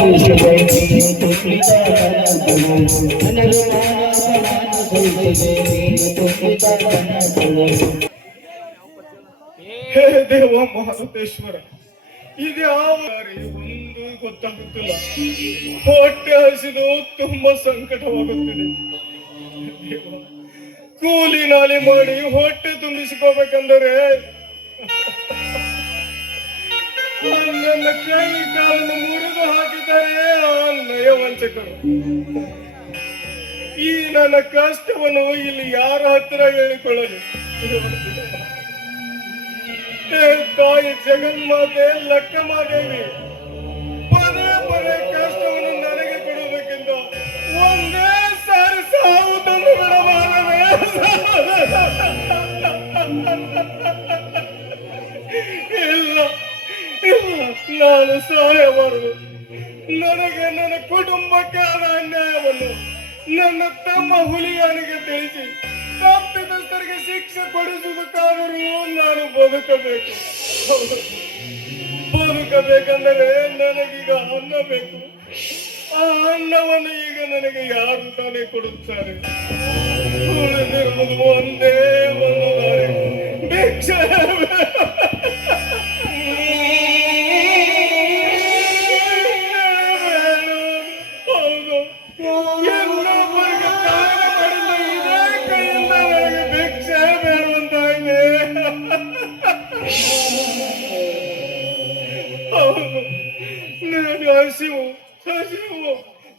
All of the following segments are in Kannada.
ಹೇ ದೇವ ಮಹಾಂತೇಶ್ವರ, ಇದ್ಯಾವಾರಿ ಒಂದು ಗೊತ್ತಾಗುತ್ತಿಲ್ಲ. ಹೊಟ್ಟೆ ಹಸಿದು ತುಂಬಾ ಸಂಕಟವಾಗುತ್ತಿದೆ. ಕೂಲಿ ನಾಲಿ ಮಾಡಿ ಹೊಟ್ಟೆ ತುಂಬಿಸಿಕೋಬೇಕಂದರೆ ನನ್ನ ಕೈ ಕಾಲನ್ನು ಮುರಿದು ಹಾಕಿದ್ದಾರೆ ಆ ನಯವಂಚಕರು. ಈ ನನ್ನ ಕಷ್ಟವನ್ನು ಇಲ್ಲಿ ಯಾರ ಹತ್ತಿರ ಹೇಳಿಕೊಳ್ಳಲಿ? ತಾಯಿ ಜಗನ್ಮಾತೆ ಲಕ್ಕಮಾದೇವಿ ಪದೇ ಪದೇ ಕಷ್ಟವನ್ನು ನನಗೆ ಕೊಡಬೇಕೆಂದು ಒಂದೇ ಸಾರಿ ಸಾವು ತಂದು ಬಿಡಬಾರದೆ. ಇಲ್ಲ ಇಲ್ಲ, ನಾನು ಸಹಾಯಬಾರದು. ನನಗೆ ನನ್ನ ಕುಟುಂಬಕ್ಕೆ ಆದ ಅನ್ಯಾಯವನ್ನು ನನ್ನ ತಮ್ಮ ಹುಲಿಯಾನಿಗೆ ತಿಳಿಸಿ ತಪ್ಪಿತಸ್ಥರಿಗೆ ಶಿಕ್ಷೆ ಕೊಡಿಸುವುದಕ್ಕಾದರೂ ನಾನು ಬದುಕಬೇಕು. ಬದುಕಬೇಕಂದರೆ ನನಗೀಗ ಅನ್ನ ಬೇಕು. ಆ ಅನ್ನವನ್ನು ಈಗ ನನಗೆ ಯಾರು ತಾನೇ ಕೊಡುತ್ತಾರೆ? ಉಳಿದಿರುವುದು ಒಂದೇ ಒಂದು ದಾರಿ, ಭಿಕ್ಷೆ. ಹಸಿವು ಹಸಿವು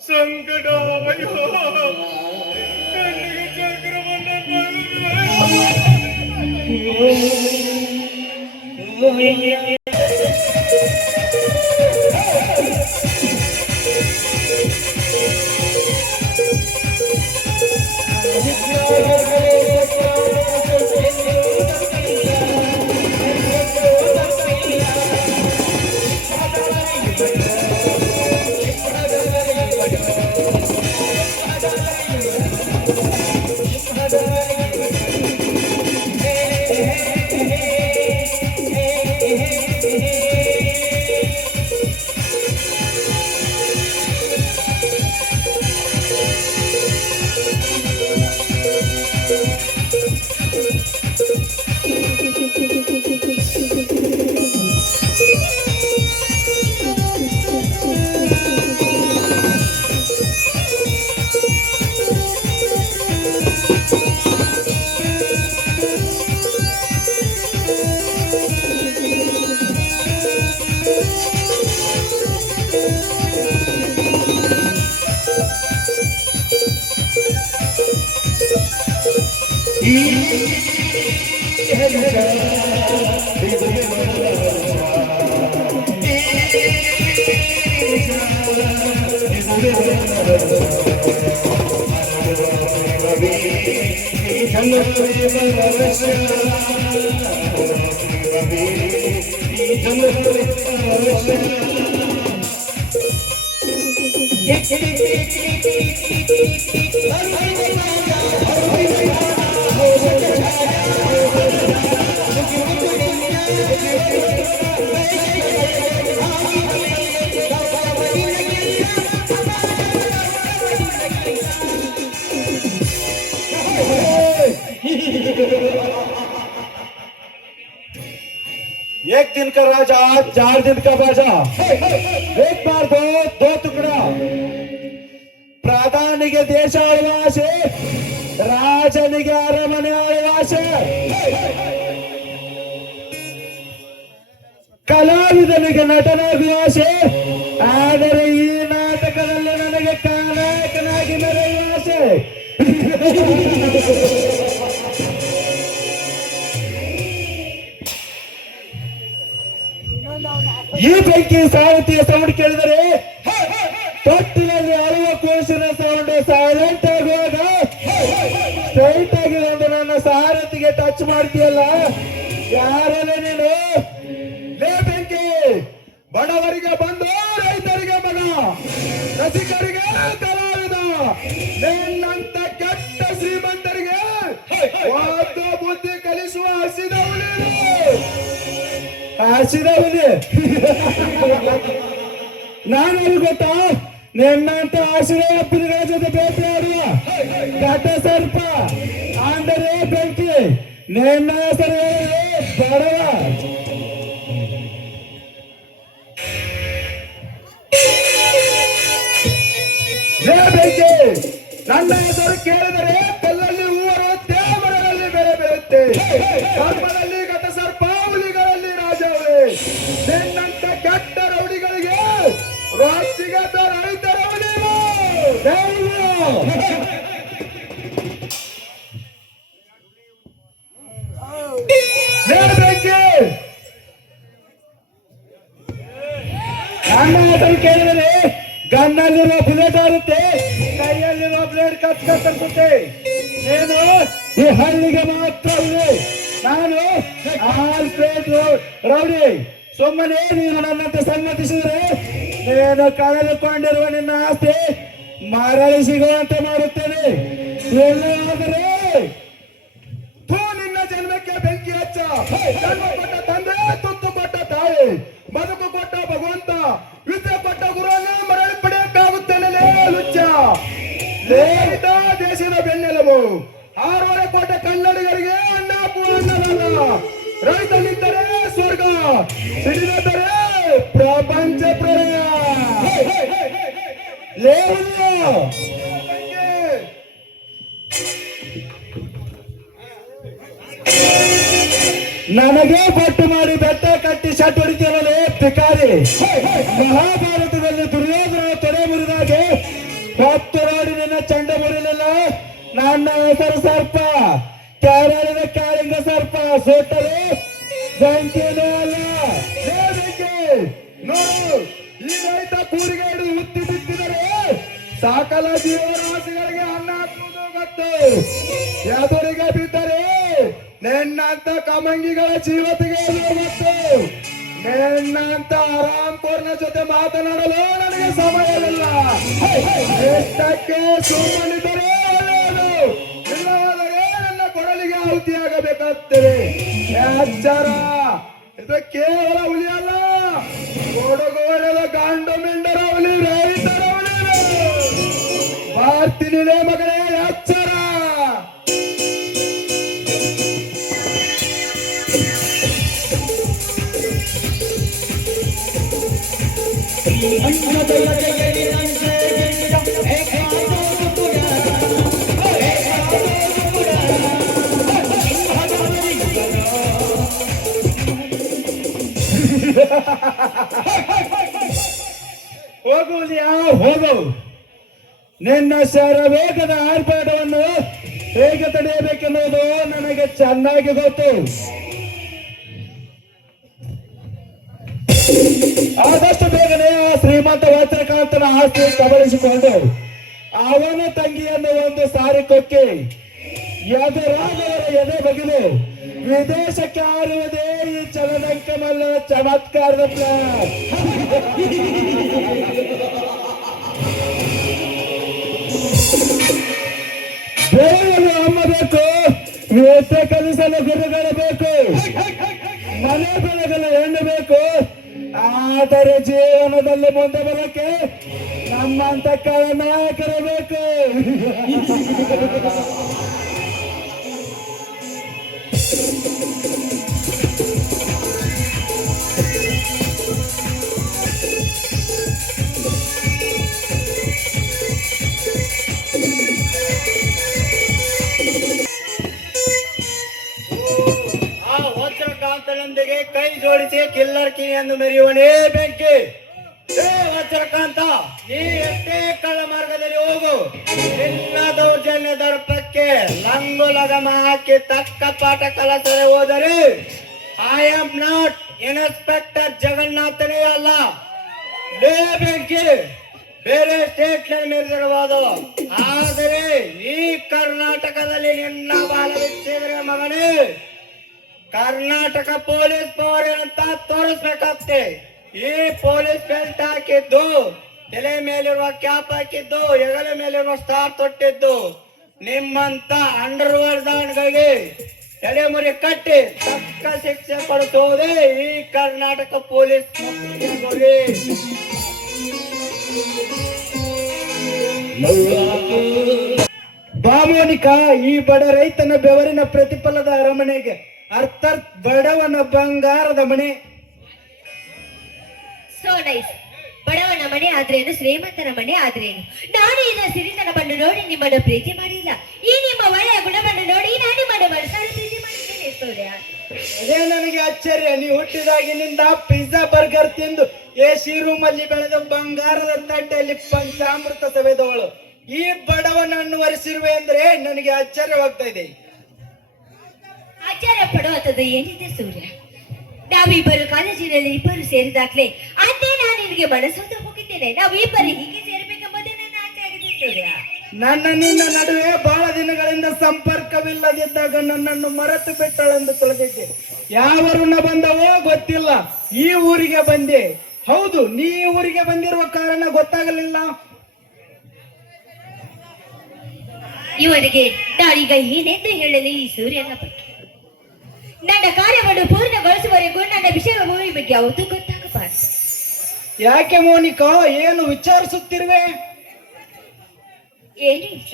ಸಂಕಟ, ಅಯ್ಯೋ ಕಣ್ಣಿಗೆ ಚಕ್ರವನ್ನು एक दिन का राजा 4 दिन का बाजा, एक बार दो टुकड़ा. ಪ್ರಧಾನಿಗೆ ದೇಶ ಆಳ್ವಾಸೆ, ರಾಜನಿಗೆ ಅರಮನೆ ಆಳ್ವಾಸೆ, ಕಲಾವಿದನಿಗೆ ನಟನಾಗುವ ಆಸೆ. ಆದರೆ ಈ ನಾಟಕದಲ್ಲಿ ನನಗೆ ನಾಯಕನಾಗಿ ಮೆರೆಯುವ ಆಸೆ. ಈ ಬೆಂಕಿ ಸಾರಥಿಯ ಸೌಂಡ್ ಕೇಳಿದರೆ ತೊಟ್ಟಿನಲ್ಲಿ ಅರುವ ಕೋಶನ ಸೌಂಡ್ ಸೈಲೆಂಟ್ ಆಗುವಾಗ ಸ್ಟ್ರೈಟ್ ಆಗಿ ಒಂದು ನನ್ನ ಸಾರಥಿಗೆ ಟಚ್ ಮಾಡ್ತೀಯಲ್ಲ, ಯಾರಲ್ಲ ನೀನು? ಲೇ ಬೆಂಕಿ, ಬಡವರಿಗೆ ಬಂದು ರೈತರಿಗೆ ಮಗ, ರಸಿಕರಿಗೆ ಕಲಾವಿದ, ನಿನ್ನಂತ ಕೆಟ್ಟ ಶ್ರೀಮಂತರಿಗೆ ವಾದ ಬುದ್ಧಿ ಕಲಿಸುವ ಹಸಿದವನೇ ನಾನು ಗೊತ್ತಾ ನಿನ್ನಂತ ಆಶ್ರಯ ಹಬ್ಬಗಳ ಜೊತೆ ಬೇಟೆಯಾಡುವ ಘಟ ಸರ್ಪ ಅಂದರೆ ಬೆಂಕಿ ನಿನ್ನ ಹೆಸರು ಬಡವ. ಬೆಂಕಿ ನನ್ನ ಹೆಸರು ಕೇಳಿದರೆ ಕಲ್ಲಲ್ಲಿ ಹೂವರುತ್ತೆ, ಮರದಲ್ಲಿ ಬೆಳೆ ಬೆಳೆಯುತ್ತೆ, ಸರ್ಪದಲ್ಲಿ ಘಟ ಸರ್ಪ, ಹುಲಿಗಳಲ್ಲಿ ರಾಜವೇ. ನಿನ್ನಂತ ಕೆಟ್ಟ ರೌಡಿಗಳಿಗೆ ರಾಷ್ಟ್ರೀಯದ ರೈತರವ ನೀವು. ನನ್ನ ಹೆಸರು ಕೇಳಿದರೆ ಗನ್ನಲ್ಲಿರುವ ಬುಲೆಟ್ ಆರುತ್ತೆ, ಕೈಯಲ್ಲಿರುವ ಬ್ಲೇಡ್ ಕತ್ತರಿಸುತ್ತೆ. ಏನು ಈ ಹಳ್ಳಿಗೆ ಮಾತ್ರ ಇದೆ. ನಾನು ಆಲ್ಫ್ರೆಡ್ ರೌಡಿ. ಸುಮ್ಮನೆ ನೀನು ನನ್ನಂತೆ ಸಮ್ಮತಿಸಿದರೆ ನೀನು ಕಳೆದುಕೊಂಡಿರುವ ನಿನ್ನ ಆಸ್ತಿ ಮರಳಿ ಸಿಗುವಂತೆ ಮಾಡುತ್ತೇನೆ. ಎಲ್ಲಾದರೆ ನಿನ್ನ ಜನ್ಮಕ್ಕೆ ಬೆಂಕಿ ಹಚ್ಚ. ಜನ್ಮ ಕೊಟ್ಟ ತಂದೆ, ತುತ್ತು ಕೊಟ್ಟ ತಾಯಿ, ಬದುಕು ಕೊಟ್ಟ ಭಗವಂತ, ವಿದ್ಯೆ ಕೊಟ್ಟ ಗುರುವನ್ನು ಮರಳಿ ಪಡೆಯಕ್ಕಾಗುತ್ತೇನೆ ಲುಚ್ಚ. ಲೇಖಿತ ದೇಶದ ಬೆನ್ನೆಲುಬು, 6.5 ಕೋಟಿ ಕನ್ನಡಿಗರಿಗೆ ಅನ್ನ ಅನ್ನಲ್ಲ. ರೈತ ನಿಂತರೆ ಸ್ವರ್ಗ, ಸಿಡಿದರೆ ಪ್ರಪಂಚ ಪ್ರಳಯ. ನನಗೆ ಪಟ್ಟು ಮಾಡಿ ಬೆಟ್ಟ ಕಟ್ಟಿ ಶಟ್ ಹೊಡಿತೀರಲೇ ಪಿಕಾರಿ. ಮಹಾಭಾರತದಲ್ಲಿ ದುರ್ಯೋಧನ ತೊಡೆ ಮುರಿದಾಗೆ 10 ರೋಡಿ ನಿನ್ನ ಚಂಡ ಮುರಿಲಿಲ್ಲ. ನನ್ನ ಹೆಸರು ಸರ್ಪ, ಕೇರಳದ ಕಾಳಿಂಗ ಸರ್ಪ. ಸೋತರೆ ಬೆಂಕಿಯೇ ಅಲ್ಲ. ನೋಡು, ಈ ರೈತ ಕೂರಿಗೇಡು ಹುತ್ತಿ ಬಿತ್ತಿದರೆ ಸಕಲ ಜೀವರಾಶಿಗಳಿಗೆ ಅನ್ನ ಹಾಕುವುದು ಗೊತ್ತು. ಎದುರಿಗೆ ಬಿದ್ದರೆ ನಿನ್ನಂತ ಕಮಂಗಿಗಳ ಜೀವತಿಗೆ ಗೊತ್ತು. ನಿನ್ನಂತ ಆರಾಮ್ ಕೋರ್ನ ಜೊತೆ ಮಾತನಾಡಲು ನನಗೆ ಸಮಯವಿಲ್ಲ. ಎಷ್ಟಕ್ಕೆ ಸುಮ್ಮನಿದ್ದರೆ ಒಳ್ಳೆಯದು, ಇಲ್ಲವಾದರೆ ನನ್ನ ಕೊಡಲಿಗೆ ಆಹುತಿಯಾಗಬೇಕಾಗ್ತದೆ. ಎಚ್ಚರ, ಇದು ಕೇವಲ ಹುಲಿ ಅಲ್ಲ, ಕೊಡಗೋಳದ ಗಾಂಡು ಮಿಂಡರ ಹುಲಿ, ರೈತರ ಹುಲಿ. ಬರ್ತೀನಿ ಮಗಳೇ, ಎಚ್ಚರ. ಹೋಗುವುದಿಯಾ ಹೋಗು. ನಿನ್ನ ಶರ ವೇಗದ ಆರ್ಭಟವನ್ನು ಹೇಗೆ ತಡೆಯಬೇಕೆನ್ನುವುದು ನನಗೆ ಚೆನ್ನಾಗಿ ಗೊತ್ತು. ಆದಷ್ಟು ಬೇಗನೆ ಆ ಶ್ರೀಮಂತ ವಜ್ರಕಾಂತನ ಆಸ್ತಿ ಕಬಳಿಸಿಕೊಂಡು ಅವನ ತಂಗಿಯನ್ನು ಒಂದು ಸಾರಿ ಕೊಕ್ಕಿ ಎದುರಾದವರ ಎದೆ ಬಗೆದು ವಿದೇಶಕ್ಕೆ ಆರುವುದೇ ಈ ಚಲನಂಕಮಲ್ಲ ಚಮತ್ಕಾರದ ಪ್ಲಾನ್. ಬೆಳೆಯಲು ಅಮ್ಮ ಬೇಕು, ವಿದ್ಯೆ ಕಲಿಸಲು ಗುರುಗಳು ಬೇಕು, ಮನೆ ಬೆಳಗಲು ಹೆಣ್ಣು ಬೇಕು. ಆದರೆ ಜೀವನದಲ್ಲಿ ಮುಂದೆ ಬರೋಕೆ ನಮ್ಮಂತ ನಾಯಕರು ಬೇಕು. ವಜ್ರಕಾಂತನೊಂದಿಗೆ ಕೈ ಜೋಡಿಸಿ ಕಿಲ್ಲರ್ ಕಿಣಿಯನ್ನು ಮೆರೆಯುವನೇ ಬೆಂಕಿ. ವಜ್ರಕಾಂತ, ನೀ ಎಷ್ಟೇ ಕಳ್ಳ ಮಾರ್ಗದಲ್ಲಿ ಹೋಗು, ನಿನ್ನ ದೌರ್ಜನ್ಯ ದರ್ಪಕ್ಕೆ ಲಂಗು ಲಗಮ ಹಾಕಿ ತಕ್ಕ ಪಾಠ ಕಲಿಸದೆ ಹೋದರೆ ಐ ಆಮ್ ನಾಟ್ ಇನ್ಸ್ಪೆಕ್ಟರ್ ಜಗನ್ನಾಥನೇ ಅಲ್ಲ. ಲೇ ಬೆಂಕಿ, ಬೇರೆ ಸ್ಟೇಟ್ ಮೆರೆದಿರಬಹುದು, ಆದರೆ ಈ ಕರ್ನಾಟಕದಲ್ಲಿ ನಿನ್ನ ಬಾಲ ಬಿಚ್ಚಿದ್ರೆ ಮಗನೇ ಕರ್ನಾಟಕ ಪೊಲೀಸ್ ಪವರ್ ಅಂತ ತೋರಿಸ್ಬೇಕಾಗ್ತೆ. ಈ ಪೊಲೀಸ್ ಬೆಲ್ಟ್ ಹಾಕಿದ್ದು, ತಲೆ ಮೇಲಿರುವ ಕ್ಯಾಪ್ ಹಾಕಿದ್ದು, ಹೆಗಲ ಮೇಲಿರುವ ಸ್ಟಾರ್ ತೊಟ್ಟಿದ್ದು ನಿಮ್ಮಂತ ಅಂಡರ್ ವರ್ಲ್ಡ್ಗಳಿಗೆ ತಲೆಮುರಿ ಕಟ್ಟಿ ತಕ್ಕ ಶಿಕ್ಷೆ ಪಡಿಸುವುದೇ ಈ ಕರ್ನಾಟಕ ಪೊಲೀಸ್. ಬಾ ಮೋನಿಕಾ, ಈ ಬಡ ರೈತನ ಬೆವರಿನ ಪ್ರತಿಫಲದ ಅರಮನೆಗೆ, ಅರ್ಥಾತ್ ಬಡವನ ಬಂಗಾರದ ಮನೆ. So nice. ಬಡವನ ಮನೆ ಆದ್ರೇನು, ಶ್ರೀಮಂತನ ಮನೆ ಆದ್ರೇನು, ನಾನು ಇದರ ಸಿರಿತನವನ್ನು ನೋಡಿ ನಿಮ್ಮನ್ನು ಪ್ರೀತಿ ಮಾಡಿಲ್ಲ. ಈ ನಿಮ್ಮ ಒಳ್ಳೆಯ ಗುಣವನ್ನು ನೋಡಿ ನಾನು ನಿಮ್ಮನ್ನು ಮನಸಾರೆ ಪ್ರೀತಿ ಮಾಡಿದ್ದೇನೆ ಸೂರ್ಯ. ಅದೇ ನನಗೆ ಆಶ್ಚರ್ಯ. ನೀವು ಹುಟ್ಟಿದಾಗಿನಿಂದ ಪಿಜ್ಜಾ ಬರ್ಗರ್ ತಿಂದು ಎಸಿ ರೂಮ್ ಅಲ್ಲಿ ಬೆಳೆದ ಬಂಗಾರದ ತಟ್ಟೆಯಲ್ಲಿ ಪಂಚಾಮೃತ ಸವೆದವಳು ಈ ಬಡವನನ್ನು ವರಿಸಿರುವೆ ಅಂದ್ರೆ ನನಗೆ ಆಶ್ಚರ್ಯವಾಗ್ತಾ ಇದೆ. ಆಶ್ಚರ್ಯ ಪಡುವಂಥದ್ದು ಏನಿದೆ ಸೂರ್ಯ? ನಾವಿಬ್ಬರು ಕಾಲೇಜಿನಲ್ಲಿ ಇಬ್ಬರು ಸೇರಿದಾಗ್ಲೇ ಅದೇ ನಾನು ನಿನಗೆ ಮನಸ್ಸೋತ ಹೋಗಿದ್ದೇನೆ. ನಾವಿಬ್ಬರು ಹೀಗೆ ಸೇರ್ಬೇಕೆಂಬುದೇ ನನ್ನ ಆಸೆ ಆಗಿದೆ ಸೂರ್ಯ. ನನ್ನ ನಿನ್ನ ನಡುವೆ ಬಹಳ ದಿನಗಳಿಂದ ಸಂಪರ್ಕವಿಲ್ಲದಿದ್ದಾಗ ನನ್ನನ್ನು ಮರೆತು ಬಿಟ್ಟಳೆಂದು ತಿಳಿದಿದ್ದೆ. ಯಾವ ಋಣ ಬಂದವೋ ಗೊತ್ತಿಲ್ಲ, ಈ ಊರಿಗೆ ಬಂದೆ. ಹೌದು, ನೀ ಈ ಊರಿಗೆ ಬಂದಿರುವ ಕಾರಣ ಗೊತ್ತಾಗಲಿಲ್ಲ. ಇವನಿಗೆ ನಾನೀಗ ಏನೆಂದು ಹೇಳಲಿ ಈ ಸೂರ್ಯನ ಬಗ್ಗೆ? ನನ್ನ ಕಾರ್ಯವನ್ನು ಪೂರ್ಣಗೊಳಿಸುವವರೆಗೂ ನನ್ನ ವಿಷಯ ಭೂಮಿ ಬಗ್ಗೆ ಯಾವುದು ಗೊತ್ತಾಗಬಾರದು. ಯಾಕೆ ಮೋನಿಕಾ, ಏನು ವಿಚಾರಿಸುತ್ತಿರುವೆ? ಏನು ಇಲ್ಲ,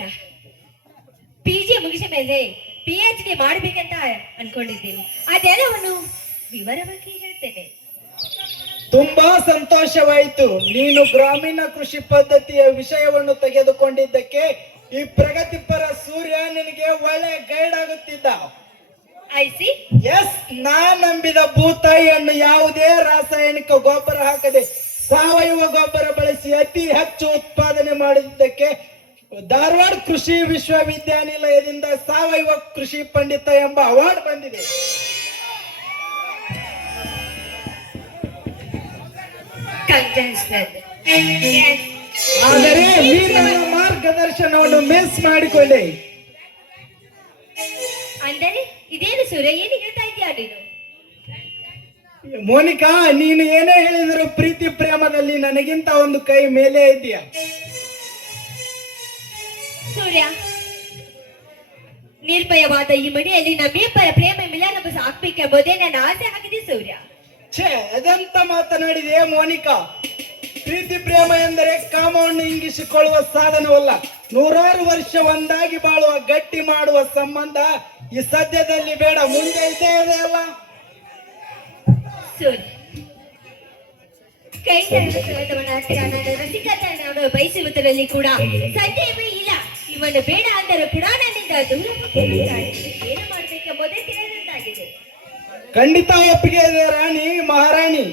PG ಮುಗಿದ ಮೇಲೆ PhD ಮಾಡ್ಬೇಕಂತ ಅನ್ಕೊಂಡಿದ್ದೀನಿ. ಅದೆಲ್ಲವನ್ನು ವಿವರವಾಗಿ ಹೇಳ್ತೇನೆ. ತುಂಬಾ ಸಂತೋಷವಾಯಿತು. ನೀನು ಗ್ರಾಮೀಣ ಕೃಷಿ ಪದ್ಧತಿಯ ವಿಷಯವನ್ನು ತೆಗೆದುಕೊಂಡಿದ್ದಕ್ಕೆ ಈ ಪ್ರಗತಿಪರ ಸೂರ್ಯ ನಿನಗೆ ಒಳ್ಳೆ ಗೈಡ್ ಆಗುತ್ತಿದ್ದ. ಐಸಿ ಎಸ್, ನಂಬಿದ ಭೂತಾಯಿಯನ್ನು ಯಾವುದೇ ರಾಸಾಯನಿಕ ಗೊಬ್ಬರ ಹಾಕದೆ ಸಾವಯವ ಗೊಬ್ಬರ ಬಳಸಿ ಅತಿ ಹೆಚ್ಚು ಉತ್ಪಾದನೆ ಮಾಡಿದ್ದಕ್ಕೆ ಧಾರವಾಡ ಕೃಷಿ ವಿಶ್ವವಿದ್ಯಾನಿಲಯದಿಂದ ಸಾವಯವ ಕೃಷಿ ಪಂಡಿತ ಎಂಬ ಅವಾರ್ಡ್ ಬಂದಿದೆ. ಆದರೆ ನೀ ನನ್ನ ಮಾರ್ಗದರ್ಶನವನ್ನು ಮಿಸ್ ಮಾಡಿಕೊಂಡೆ. ಅಂದರೆ ಇದೇನು ಸೂರ್ಯ, ಏನು ಹೇಳ್ತಾ ಇದೀಯಾ ನೀನು? ಮೋನಿಕಾ, ನೀನು ಏನೇ ಹೇಳಿದ್ರು ಪ್ರೀತಿ ಪ್ರೇಮದಲ್ಲಿ ನನಗಿಂತ ಒಂದು ಕೈ ಮೇಲೆ ಇದೆಯಾ. ಸೂರ್ಯ, ನಿರ್ಭಯವಾದ ಈ ಮನೆಯಲ್ಲಿ ನಮ್ಮಿಬ್ಬರ ಪ್ರೇಮ ಮಿಲನ ಆಗ್ಬೇಕೆಂಬುದೇ ನನ್ನ ಆಸೆ ಆಗಿದೆ ಸೂರ್ಯ. ಛೇ, ಅದಂತ ಮಾತನಾಡಿದೆ ಮೋನಿಕಾ. ಪ್ರೀತಿ ಪ್ರೇಮ ಎಂದರೆ ಕಾಮವನ್ನು ಇಂಗಿಸಿಕೊಳ್ಳುವ ಸಾಧನವಲ್ಲ, ನೂರಾರು ವರ್ಷ ಒಂದಾಗಿ ಬಾಳುವ ಗಟ್ಟಿ ಮಾಡುವ ಸಂಬಂಧ. ಈ ಸದ್ಯದಲ್ಲಿ ಬೇಡ, ಮುಂದೆ ಇದ್ದೇ ಇದೆ ಅಲ್ಲ. ಸೂರ್ಯ, ಕೈ ರಸಿಕತನವನ್ನು ಬಯಸುವುದರಲ್ಲಿ ಕೂಡ ಸಂದೇಹವೇ ಇಲ್ಲ. ಇವನು ಬೇಡ ಅಂದರೆ ಕೂಡ ನನ್ನಿಂದ ದೂರ ಹೋಗುತ್ತಾನೆ. ಏನು ಮಾಡಬೇಕೆಂಬುದೇ ತಿಳಿದಂತಾಗಿದೆ. ಖಂಡಿತ ಒಪ್ಪಿಗೆ ಇದೆ ರಾಣಿ, ಮಹಾರಾಣಿ.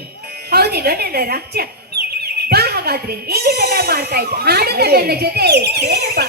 ಹೌದಿಲ್ಲ ನನ್ನ ರಾಜ್ಯ. ಬಾ, ಹಾಗಾದ್ರೆ ಈಗ ಮಾಡ್ತಾ ಇದ್ದ ಹಾಡುತ್ತ ನನ್ನ ಜೊತೆ ಬೇಡಪ್ಪ.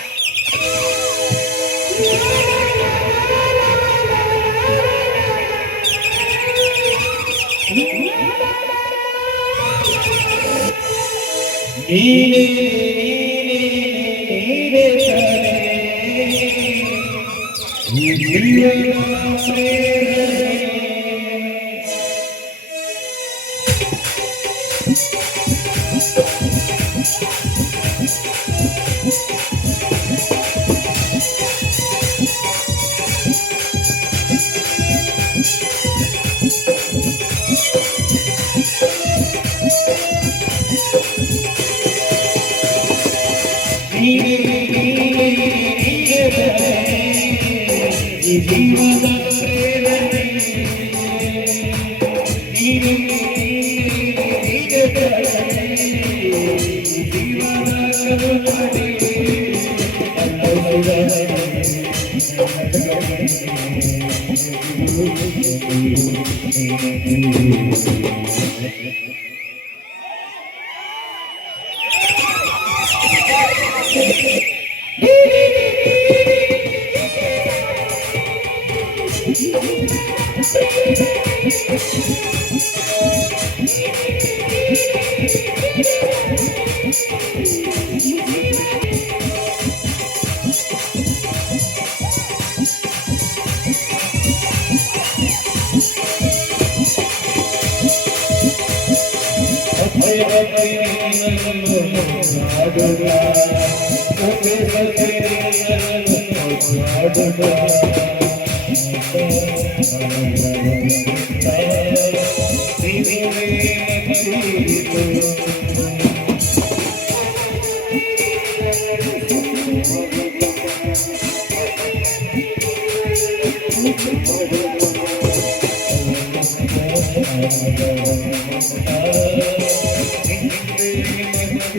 ಹಾ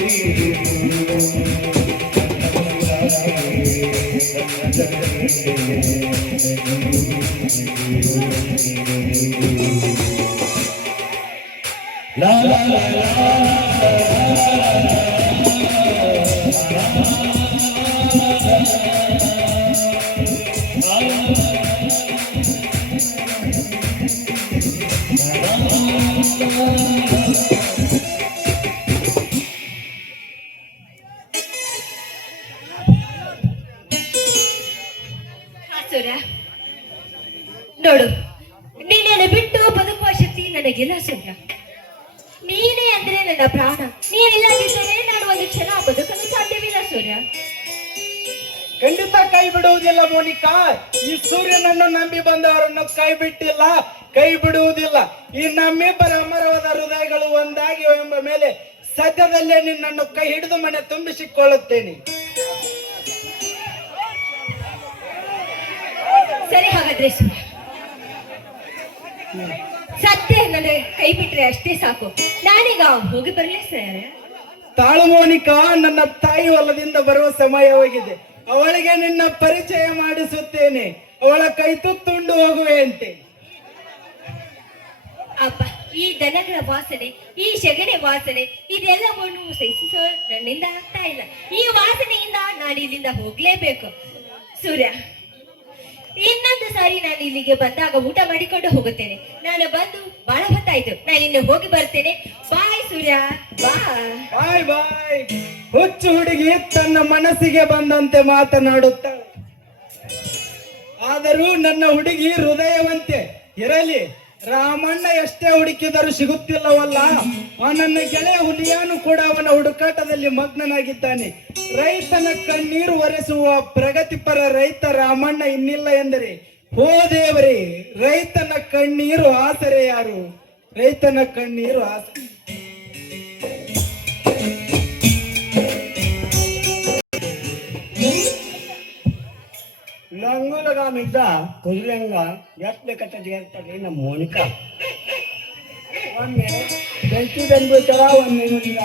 ಸೂರ್ಯ, ನೋಡು, ನಿನ್ನನ್ನು ಬಿಟ್ಟು ಬದುಕುವ ಶಕ್ತಿ ನನಗಿಲ್ಲ ಸೂರ್ಯ. ನೀನೇ ಅಂದ್ರೆ ನನ್ನ ಪ್ರಾಣ. ನೀನಿಲ್ಲದಿದ್ದರೆ ನಾನು ಒಂದು ಕ್ಷಣ ಬದುಕಲು ಸಾಧ್ಯವಿಲ್ಲ ಸೂರ್ಯ. ಖಂಡಿತ ಕೈ ಬಿಡುವುದಿಲ್ಲ ಮೋನಿಕಾ. ಈ ಸೂರ್ಯನನ್ನು ನಂಬಿ ಬಂದವರನ್ನು ಕೈ ಬಿಟ್ಟಿಲ್ಲ, ಕೈ ಬಿಡುವುದಿಲ್ಲ. ಈ ನಮ್ಮಿಬ್ಬರ ಅಮರವಾದ ಹೃದಯಗಳು ಒಂದಾಗಿ ಎಂಬ ಮೇಲೆ ಸದ್ಯದಲ್ಲೇ ನಿನ್ನನ್ನು ಕೈ ಹಿಡಿದು ಮನೆ ತುಂಬಿಸಿಕೊಳ್ಳುತ್ತೇನೆ. ಸರಿ, ಹಾಗಾದ್ರೆ ಸೂರ್ಯ, ಸದ್ಯ ನನ್ನ ಕೈ ಬಿಟ್ರೆ ಅಷ್ಟೇ ಸಾಕು. ನಾನೀಗ ಹೋಗಿ ಬರ್ಲಿ ಸರ್. ತಾಳು ಮೋನಿಕಾ, ನನ್ನ ತಾಯಿ ಹೊಲದಿಂದ ಬರುವ ಸಮಯವಾಗಿದೆ. ಅವಳಿಗೆ ನಿನ್ನ ಪರಿಚಯ ಮಾಡಿಸುತ್ತೇನೆ. ಅವಳ ಕೈ ತುತ್ತುಂಡು ಹೋಗುವೆಯಂತೆ. ಅಪ್ಪ, ಈ ದನಗಳ ವಾಸನೆ, ಈ ಸೆಗಣಿ ವಾಸನೆ, ಇದೆಲ್ಲವನ್ನು ಸಹಿಸೋ ನನ್ನಿಂದ ಆಗ್ತಾ ಇಲ್ಲ. ಈ ವಾಸನೆಯಿಂದ ನಾನು ಇಲ್ಲಿಂದ ಹೋಗ್ಲೇಬೇಕು. ಸೂರ್ಯ, ಇನ್ನೊಂದು ಸಾರಿ ನಾನು ಇಲ್ಲಿಗೆ ಬಂದಾಗ ಊಟ ಮಾಡಿಕೊಂಡು ಹೋಗುತ್ತೇನೆ. ನಾನು ಬಂದು ಬಹಳ ಹೊತ್ತಾಯ್ತು. ನಾನು ಇನ್ನು ಹೋಗಿ ಬರ್ತೇನೆ. ಬಾಯ್ ಸೂರ್ಯ, ಬಾಯ್. ಬಾಯ್ ಬಾಯ್. ಹುಚ್ಚು ಹುಡುಗಿ ತನ್ನ ಮನಸ್ಸಿಗೆ ಬಂದಂತೆ ಮಾತನಾಡುತ್ತಾಳೆ. ಆದರೂ ನನ್ನ ಹುಡುಗಿ ಹೃದಯವಂತೆ. ಇರಲಿ, ರಾಮಣ್ಣ ಎಷ್ಟೇ ಹುಡುಕಿದರೂ ಸಿಗುತ್ತಿಲ್ಲವಲ್ಲ. ನನ್ನ ಗೆಳೆಯ ಹುಲಿಯಾನು ಕೂಡ ಅವನ ಹುಡುಕಾಟದಲ್ಲಿ ಮಗ್ನನಾಗಿದ್ದಾನೆ. ರೈತನ ಕಣ್ಣೀರು ಒರೆಸುವ ಪ್ರಗತಿಪರ ರೈತ ರಾಮಣ್ಣ ಇನ್ನಿಲ್ಲ ಎಂದರೆ, ಹೋ ದೇವರೇ, ರೈತನ ಕಣ್ಣೀರು ಆಸರೆ ಯಾರು? ರೈತನ ಕಣ್ಣೀರು ಆಸರೆ. ಲಂಗುಲಗಾಮಿದ್ದ ಕುದುರೆಂಗ ಎಷ್ಟು ಬೇಕಂತ ಹೇಳ್ತಾರೆ ನಮ್ಮ ಮೋನಿಕಾ. ಒಮ್ಮೆ ಬೆಂಕಿ ಬಂದ್ಬಿಡ್ತಾರ, ಒಮ್ಮೆ ನೋಡಿದ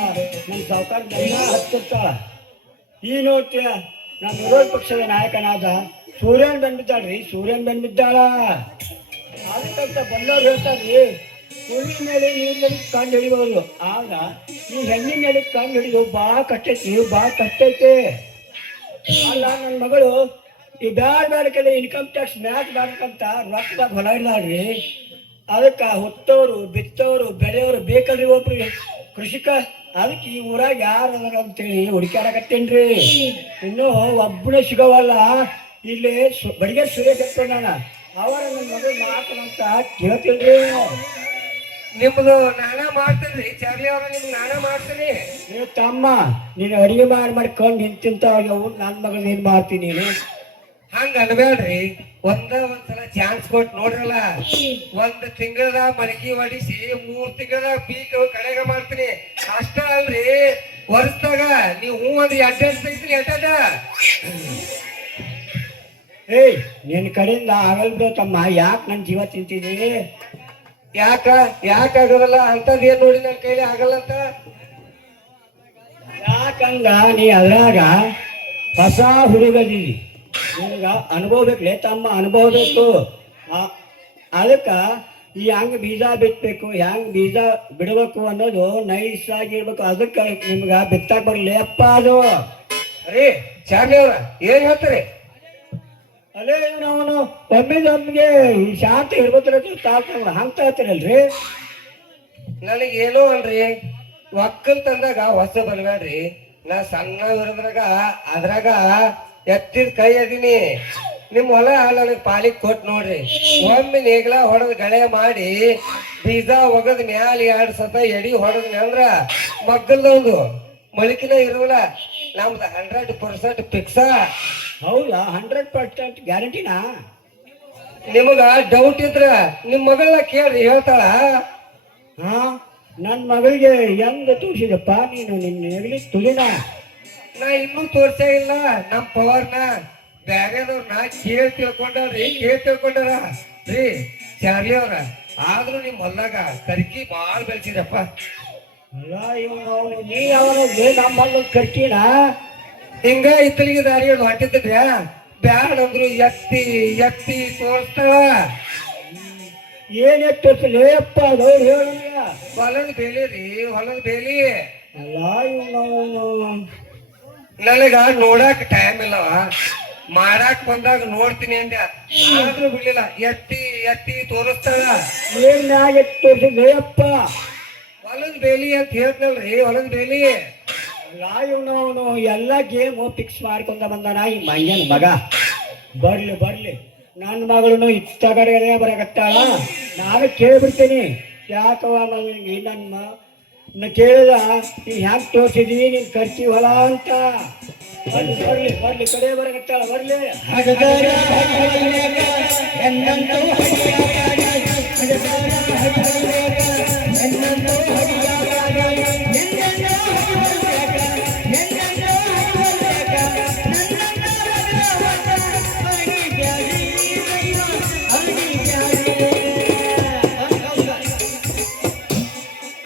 ನಮ್ಮ ಸಾವುಕಾರ ಗಂಡ ಹತ್ತಿರ್ತಾಳ. ಈ ನೋಡ್ತೀಯ ನಮ್ಮ ವಿರೋಧ ಪಕ್ಷದ ನಾಯಕನಾದ ಸೂರ್ಯನ್ ಬಂದ್ಬಿದ್ದಾಳ್ರಿ. ಸೂರ್ಯನ್ ಬಂದ್ಬಿದ್ದಾಳ. ಅದಕ್ಕಂತ ಬಂದವ್ರು ಹೇಳ್ತಾರ್ರಿ, ಕುರಿ ಮೇಲೆ ನೀರಿನಲ್ಲಿ ಕಂಡು ಹಿಡಿಬೋದು, ಆಗ ಈ ಹೆಣ್ಣಿನ ಮೇಲೆ ಕಂಡು ಹಿಡಿದು ಭಾಳ ಕಷ್ಟ ಐತಿ, ಭಾಳ ಕಷ್ಟ ಐತೆ. ಅಲ್ಲ, ನನ್ನ ಮಗಳು ಈ ಬ್ಯಾಡ ಕಡೆ ಇನ್ಕಮ್ ಟ್ಯಾಕ್ಸ್ ಮ್ಯಾಚ್ ಮಾಡ್ಬೇಕಂತ ರೊಕ್ಕದಾಗ ಹೊಲ ಇಲ್ಲಾಡ್ರಿ. ಅದಕ್ಕೆ ಹೊತ್ತವರು, ಬಿತ್ತವರು, ಬೆಳೆಯವರು ಬೇಕಲ್ರಿ ಒಬ್ರಿಗೆ ಕೃಷಿಕ. ಅದಕ್ಕೆ ಈ ಊರಾಗ ಯಾರು ಅದಾರ ಅಂತೇಳಿ ಹುಡುಕ್ಯಾಡಕತ್ತೇನ್ರಿ. ಇನ್ನೂ ಒಬ್ಬನೇ ಸಿಗವಲ್ಲ. ಇಲ್ಲಿ ಬಡಿಗೆ ಸುರೇಶ್ ನಾನು ಅವರ ನನ್ನ ಮಗಳು ಮಾತಂತ ಕೇಳ್ತೀನಿ. ನಿಮ್ದು ನಾನಾ ಮಾಡ್ತೇನ್ರಿ ಚಾರ್ಲಿ ಅವ್ರ, ನಿಮ್ಗೆ ನಾನಾ ಮಾಡ್ತೀನಿ. ನೀವು ತಮ್ಮ, ನೀನು ಅಡಿಗೆ ಮಾಡ್ಕೊಂಡು ನಿಂತಿಂತವ್ರು ನನ್ನ ಮಗಳು ಏನ್ ಮಾಡ್ತೀನಿ ನೀನು? ಹಂಗ ಅನ್ಬೇಡ್ರಿ. ಒಂದ್ಸಲ ಚಾನ್ಸ್ ಕೊಟ್ಟು ನೋಡ್ರಲ್ಲ. 1 ತಿಂಗಳದಾಗ ಮಲಗಿ ಹೊಡಿಸಿ 3 ತಿಂಗಳದಾಗ ಪೀಕ್ ಕಡೆಗ ಮಾಡ್ತೀನಿ. ಅಷ್ಟ ಅಲ್ರಿ, ವರ್ಷದಾಗ ನೀವು ಹೂ ಅಂದ್ರೆ ಅಡ್ಡಾಡ್ ತೆಗಿತೀನಿ. ಅಡ್ಡಾಡ ಏಯ್, ನಿನ್ನ ಕಡೆಯಿಂದ ಆಗಲ್ ಬಿಡೋ ತಮ್ಮ. ಯಾಕೆ ನನ್ನ ಜೀವ ತಿಂತಿದ್ದೀನಿ? ಯಾಕಾಗೋದಲ್ಲ ಅಂತದ್ ಏನ್ ನೋಡಿ ನನ್ನ ಕೈಲಿ ಆಗಲ್ಲ ಅಂತ? ಯಾಕಂಗ ನೀ ಅದ್ರಾಗ ಹೊಸ ಹುಡುಗದಿದಿ, ನಿನಗ ಅನುಭವ ಬೇಕಲೇ ತಮ್ಮ, ಅನುಭವ ಬೇಕು. ಅದಕ್ಕ ಈ ಹೆಂಗ್ ಬೀಜ ಬಿತ್ತಬೇಕು, ಹೆಂಗ್ ಬೀಜ ಬಿಡಬೇಕು ಅನ್ನೋದು ನೈಸ್ ಆಗಿರ್ಬೇಕು. ಅದಕ್ಕೆ ನಿಮ್ಗ ಬಿತ್ತಾಕ ಬರ್ಲಿ ಅಪ್ಪ ಅದು. ಅರೇ ಚಾರ್ಲಿ ಅವ್ರ, ಏನ್ ಹೇಳ್ತಾರೆ? ಅದೇ ನಾವು ಒಮ್ಮೆಗೆ ಈ ಶಾಂತ ಇರ್ಬೇಕು ತಾಳ್ತಾವ ಹಂತ ಹೇಳ್ತೀರಲ್ರಿ. ನನಗೇನೋ ಅಲ್ರಿ, ಒಕ್ಕಲ್ ತಂದಾಗ ಹೊಸ ಬಲ್ಬೇಡ್ರಿ. ನಾ ಸಣ್ಣ ಅದ್ರಾಗ ಎತ್ತಿದ ಕೈ ಅದೀನಿ. ನಿಮ್ ಹೊಲ ನನಗೆ ಪಾಲಿಗೆ ಕೊಟ್ಟು ನೋಡ್ರಿ. ಒಮ್ಮೆ ನೇಗ್ಲ ಹೊಡೆದ್ ಗಳೆ ಮಾಡಿ ಬೀಜ ಒಗದ್ ಮ್ಯಾಲ 2 ಸತ ಎಡಿ ಹೊಡೆದ್ನಿ ಅಂದ್ರ ಮಗ್ಗಲ್ದವ್ದು ಮೊಳಕಿನ ಇರೋಲ್ಲ. ನಮ್ದು 100% ಫಿಕ್ಸ. ಹೌದಾ? 100% ಗ್ಯಾರಂಟಿನಾ? ನಿಮಗ ಡೌಟ್ ಇದ್ರ ನಿಮ್ ಮಗಳನ್ನ ಕೇಳ್ರಿ, ಹೇಳ್ತಾಳ. ಹಾ, ನನ್ನ ಮಗಳಿಗೆ ಹೆಂಗ ತೋರಿಸಿದಪ್ಪ ನೀನು ನಿನ್ನ ನೆಗಲಿ ತುಳಿನ? ನಾ ಇನ್ನೂ ತೋರ್ಸೇ ಇಲ್ಲ ನಮ್ ಪವರ್ನ. ಬ್ಯಾರೆದವ್ರನ್ನ ಕೇಳಿ ತಿಳ್ಕೊಂಡಾರ ರೀ ಚಾರ್ಲಿ ಅವ್ರ. ಆದ್ರೂ ನಿಮ್ ಹೊಲ್ದಾಗ ಕರಿಕಿ ಬಾಳ್ ಬೆಳ್ಸಿರಪ್ಪ. ಅಲ್ಲ ಇವ್ನು ನೀ ಯಾವಾಗ ನಮ್ಮಲ್ಲ ಕರ್ಕಿನ ಹಿಂಗ ಇತ್ತಲಿಗೆ ದಾರಿ ಹಿಡ್ದು ಹೊಂಟಿದ್ರಿ ಬ್ಯಾಡ ಅಂದ್ರು ಎತ್ತಿ ಎತ್ತಿ ತೋರಿಸ್ತಾಳ. ಏನ್ ಎತ್ತಲೇ ಅಪ್ಪ ಅದು ಹೇಳಿಲ್ಲ. ಹೊಲದ ಬೇಲಿ ರೀ, ಹೊಲದ ಬೇಲಿ. ಅಲ್ಲ ಇವ್ನು ನನಗ ನೋಡಾಕ ಟೈಮ್ ಇಲ್ಲವ, ಮಾಡಾಕ್ ಬಂದಾಗ ನೋಡ್ತೀನಿ ಅಂದೆ, ಆದ್ರೂ ಬಿಡ್ಲಿಲ್ಲ. ಎತ್ತಿ ಎತ್ತಿ ತೋರಿಸ್ತಾಳ. ಏನ್ ಮ್ಯಾಗ ಎತ್ತು ತೋರಿಸಿದ್ಲೇ ಅಪ್ಪ. ಹೊಲದ ಬೇಲಿ ಅಂತ ಹೇಳ್ತಲ್ರಿ, ಹೊಲದ ಬೇಲಿ. ಅಲ್ಲ ಇವನು ಎಲ್ಲ ಗೇಮ್ ಫಿಕ್ಸ್ ಮಾಡ್ಕೊಂಡ ಬಂದಾನ ಈ ಮಂಗನ ಮಗ. ಬರ್ಲಿ ಬರ್ಲಿ, ನನ್ನ ಮಗಳನ್ನು ಇತ್ತ ಕಡೆ ಬರಕತ್ತಾಳ. ನಾನು ಕೇಳ್ಬಿಡ್ತೀನಿ, ಯಾಕವ ನನ್ನ ಕೇಳಿದ ನೀ ಹ್ಯಾಂಗ ತೋರಿಸಿದ್ವಿ ನೀನ್ ಖರ್ಚಿ ಹೊಲ ಅಂತ. ಬರ್ಲಿ ಬರ್ಲಿ ಬರ್ಲಿ, ಕಡೆ ಬರಕತ್ತಾಳ ಬರ್ಲಿ.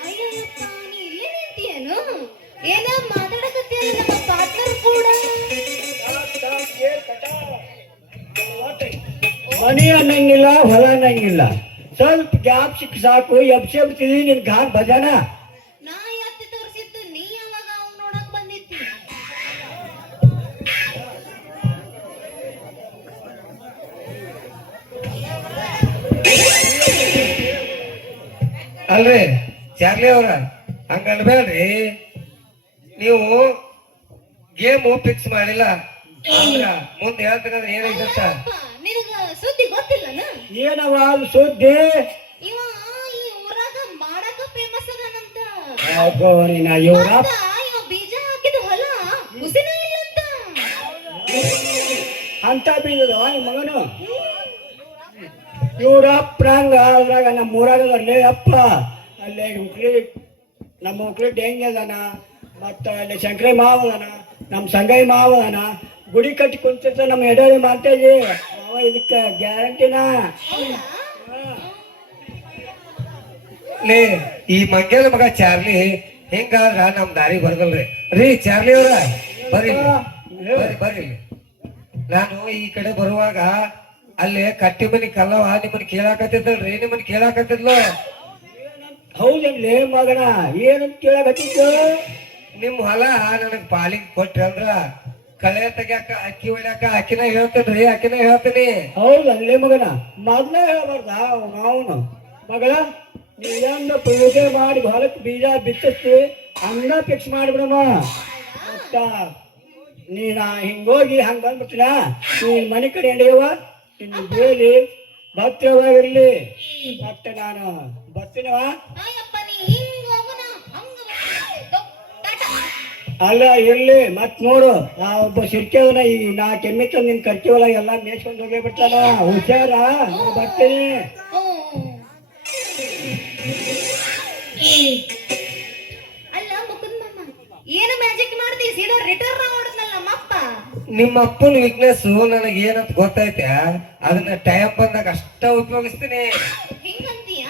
ಅಯ್ಯಪ್ಪ ನೀ ಇಲ್ಲೇ ನಿಂತಿಯೇನು? ಏನ ಮಾತಾಡಕತ್ತೀಯಲ್ಲ ನಮ್ಮ ಪಾರ್ಟ್ನರ್ ಕೂಡ. ಮನಿ ಅನ್ನಂಗಿಲ್ಲ, ಹೊಲ ಅನ್ನಂಗಿಲ್ಲ. ಸ್ವಲ್ಪ ಗ್ಯಾಪ್ ಸಿಕ್ಕ ಸಾಕು, ಎಬ್ಸಿದ್ದಿ ನಿನ್ ಘಾಟ್ ಭಜನ. ನಾ ಎತ್ತಿ ತೋರಿಸಿದ್ದು ನೀ ಯಾವಾಗ ಅವ್ನ್ ನೋಡಕ್ ಬಂದಿತ್ತಿ? ಅಲ್ರಿ ಚಾರ್ಲಿ ಅವ್ರ, ಹಂಗ ಅನ್ಬೇಡ್ರಿ. ನೀವು ಗೇಮ್ ಫಿಕ್ಸ್ ಮಾಡಿಲ್ಲ ಅಂದ್ರ ಮುಂದೆ ಹೇಳ್ತಕ್ಕಂದ್ರೆ ಏನೈತಂತ. ಅಪ್ಪ ನಿನಗ ಸುದ್ದಿ ಗೊತ್ತಿಲ್ಲನ? ಏನವ ಅದು ಸುದ್ದಿ? ಇವ ಈ ಊರಾಗ ಮಾಡಾಕ ಫೇಮಸ್ ಅದಾನಂತ. ಇವ್ರ ಮತ್ತ ಇವ ಬೀಜ ಹಾಕಿದ ಹೊಲ ಹುಸಿನ ಇಲ್ಲಂತ. ಅಂತ ಬೀಳದ ನಿಮ್ಮ ಮಗನು. ಇವ್ರ ಪ್ರಾಂಗ ಅದ್ರಾಗ ನಮ್ಮ ಊರಾಗ ಬರ್ಲಿ ಅಪ್ಪ. ಅಲ್ಲೇ ಉಕ್ಲಿ ನಮ್ಮ ಉಕ್ಲಿ ಡೆಂಗ್ ಅದಾನ, ಮತ್ತ ಅಲ್ಲಿ ಶಂಕರಿ ಮಾವ ಅದಾನ, ನಮ್ಮ ಸಂಗೈ ಮಾವ ಅದಾನ. ಗುಡಿ ಕಟ್ಟಿ ಕುಂತಿರ್ತ ನಮ್ಮ ಎಡಳಿ ಮಾತಾಡಿ ಅವ ಇದಕ್ಕ ಗ್ಯಾರಂಟಿನ. ಲೇ ಈ ಮಂಗ್ಯನ ಮಗ ಚಾರ್ಲಿ ಹಿಂಗಾದ್ರ ನಮ್ ದಾರಿ ಬರ್ಗಲ್ರಿ. ರೀ ಚಾರ್ಲಿ ಅವ್ರ ಬರ್ರಿ ಬರ್ರಿ ಬರ್ರಿ. ನಾನು ಈ ಕಡೆ ಬರುವಾಗ ಅಲ್ಲಿ ಕಟ್ಟಿ ಮನಿ ಕಲ್ಲವ ನಿಮ್ಮನ್ ಕೇಳಾಕತ್ತಿದ್ದಲ್ರಿ, ನಿಮ್ಮನ್ ಕೇಳಾಕತ್ತಿದ್ಲು. ಹೌದಲ್ಲೇ ಮಗನ, ಏನಂತ ಕೇಳಕತ್ತಿದ್ದು? ನಿಮ್ ಹೊಲ ನನಗ್ ಪಾಲಿಗೆ ಕೊಟ್ರಿ ಅಂದ್ರ ಕಳೆ ತೆಗ್ಯಾಕ ಅಕ್ಕಿ ಹೊಡ್ಯಾಕ ಅಕ್ಕಿನ ಹೇಳ್ತೇನ್ರಿ, ಅಕ್ಕಿನ ಹೇಳ್ತೀನಿ. ಹೌದಲ್ಲೇ ಮಗನ, ಮೊದ್ಲೇ ಹೇಳ್ಬಾರ್ದ ಅವನು ಮಗಳ. ನೀವನ್ನ ಪೂಜೆ ಮಾಡಿ ಹೊಲಕ್ಕೆ ಬೀಜ ಬಿತ್ತಿಸ್ತಿ ಹಂಗ ಫಿಕ್ಸ್ ಮಾಡಿಬಿಡಮ್ಮ. ಮತ್ತ ನೀನ ಹಿಂಗೋಗಿ ಹಂಗ ಬಂದ್ಬಿಟ್ಟಿನ ನೀನ್ ಮನೆ ಕಡೆ ನಡೆಯವ, ನಿನ್ನ ಬೇಲಿ ಭದ್ರವಾಗಿರ್ಲಿ. ಮತ್ತೆ ನಾನು ಬರ್ತೀನವ. ಅಯ್ಯಪ್ಪ ನೀ ಹಿಂಗ್ ಹೋಗುನ ಹಂಗ ಟಾಟಾ. ಅಲ್ಲ ಇರ್ಲಿ, ಮತ್ ನೋಡು ಆ ಒಬ್ಬ ಸಿರ್ಕೆವನ ಈ ನಾ ಕೆಮ್ಮಿತ್ತ ನಿನ್ ಖರ್ಚಿವಲ್ಲ ಎಲ್ಲ ಮೇಸ್ಕೊಂಡು ಹೋಗೇ ಬಿಡ್ತಾನ. ಹುಷಾರ, ನಾನು ಬರ್ತೀನಿ. ಅಲ್ಲ ಮುಕುಂದ್ ಮಾಮ, ಏನು ಮ್ಯಾಜಿಕ್ ಮಾಡ್ದಿ? ಸೀದಾ ರಿಟರ್ನ್ ಹೊಡೆದ್ನಲ್ಲ ನಮ್ಮಪ್ಪ. ನಿಮ್ಮ ಅಪ್ಪನ ವೀಕ್ನೆಸ್ ನನಗೆ ಏನಂತ ಗೊತ್ತೈತೆ, ಅದನ್ನ ಟೈಮ್ ಬಂದಾಗ ಅಷ್ಟ ಉಪಯೋಗಿಸ್ತೀನಿ. ಹಿಂಗಂತೀಯ?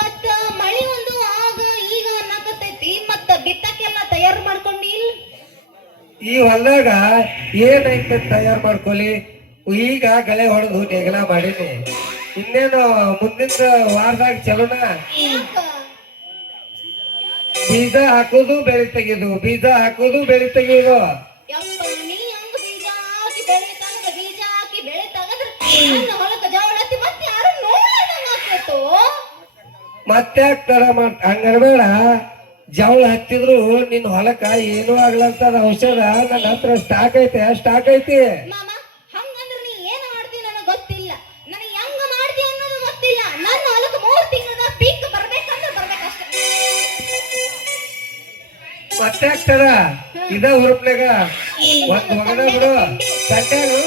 ಮತ್ತ ಮಳಿ ಒಂದು ಆಗ ಈಗ ಅನ್ನಕತ್ತೈತಿ, ಮತ್ತ ಬಿತ್ತಕ್ಕೆಲ್ಲ ತಯಾರು ಮಾಡ್ಕೊಂಡಿಲ್? ಈ ಹೊಲದಾಗ ಏನೈತೆ ತಯಾರು ಮಾಡ್ಕೊಳ್ಳಿ. ಈಗ ಗಳೆ ಹೊಡೆದು ನೆಗಲ ಮಾಡೀನಿ. ಇನ್ನೇನು ಮುಂದಿನ ವಾರದಾಗ ಚಲೋನ. ಯಾಕ? ಬೀಜ ಹಾಕೋದು ಬೆಳೆ ತೆಗೆದು, ಬೀಜ ಹಾಕೋದು ಬೆಳೆ ತೆಗೆಯೋದು. ಯಪ್ಪ ನೀ ಹಂಗ ಬೀಜ ಹಾಕಿ ಬೆಳೆ ತನಕ ಬೀಜ ಹಾಕಿ ಬೆಳೆ ತಗದ್ರ ನನ್ನ ಹೊಲಕ್ಕ ಜವಳ ಹತ್ತಿ ಮತ್ತೆ ಯಾರು ನೋಡಂಗ ಆಗ್ತೈತೋ. ಮತ್ತೆ ತರ ಹಂಗನ್ಬೇಡ. ಜವಳ ಹತ್ತಿದ್ರು ನಿನ್ ಹೊಲಕ್ಕ ಏನೂ ಆಗ್ಲಂತದ ಔಷಧ ನನ್ನ ಹತ್ರ ಸ್ಟಾಕ್ ಐತೆ, ಸ್ಟಾಕ್ ಐತಿ. ಮಾಮ ಹಂಗಂದ್ರ ನೀ ಏನ್ ಮಾಡ್ತಿ ನನಗ ಗೊತ್ತಿಲ್ಲ, ನನಗೆ ಹೆಂಗ ಮಾಡ್ತಿ ಅನ್ನೋದು ಗೊತ್ತಿಲ್ಲ. ನನ್ನ ಹೊಲಕ್ಕ 3 ತಿಂಗಳ ಪೀಕ್ ಬರ್ಬೇಕಂದ್ರ ಬರ್ಬೇಕಷ್ಟೇ. ಮತ್ತೆ ತರ ಇದ ಹುರುಪ್ನಾಗ ಒಂದ್ ಮಗನ ಬಿಡು ಸಟ್ಯಾನು.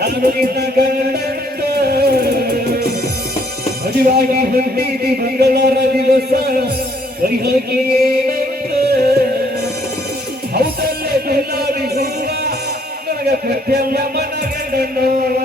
ನಾನು ಮದುವಾಗಿ ಹೊಂಟಿದಿ ಮಂಗಳವಾರ ದಿವಸ ಬರಿಹಾಕಿ ಏನಂತ ಹೌದಲ್ಲೇ ಗುಲಾಬಿ ಹೂವ ನನಗ ಕಟ್ಟೆಲ್ಲ ಮನಗಂಡನೋವ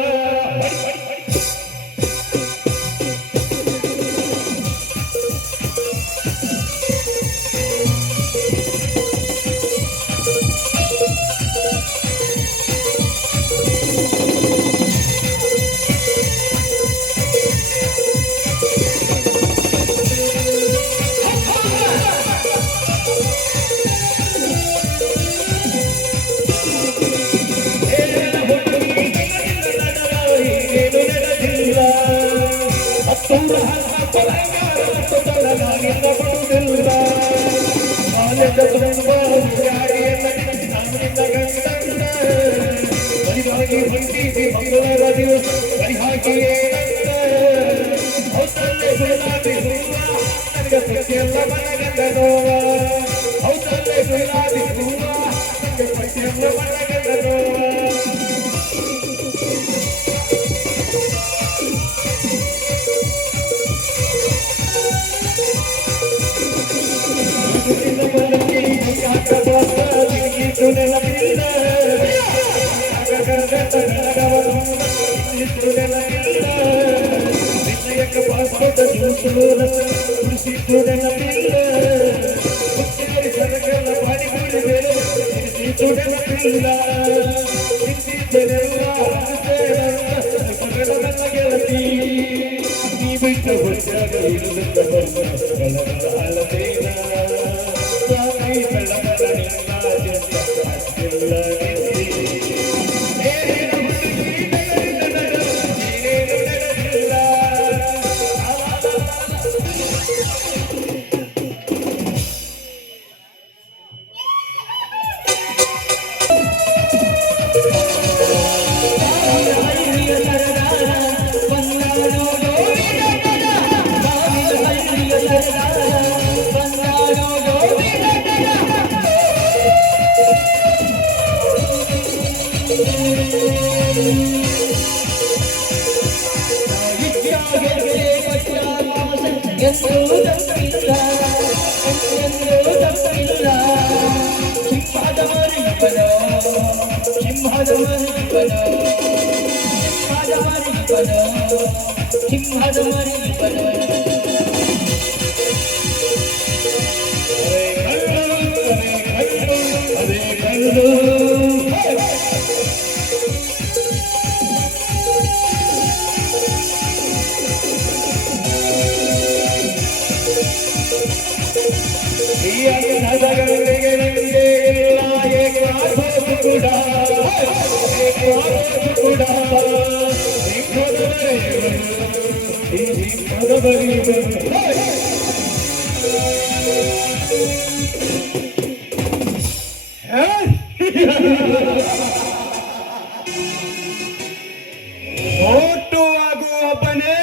ಓಟುವಾಗುವ ಒಬ್ಬನೇ,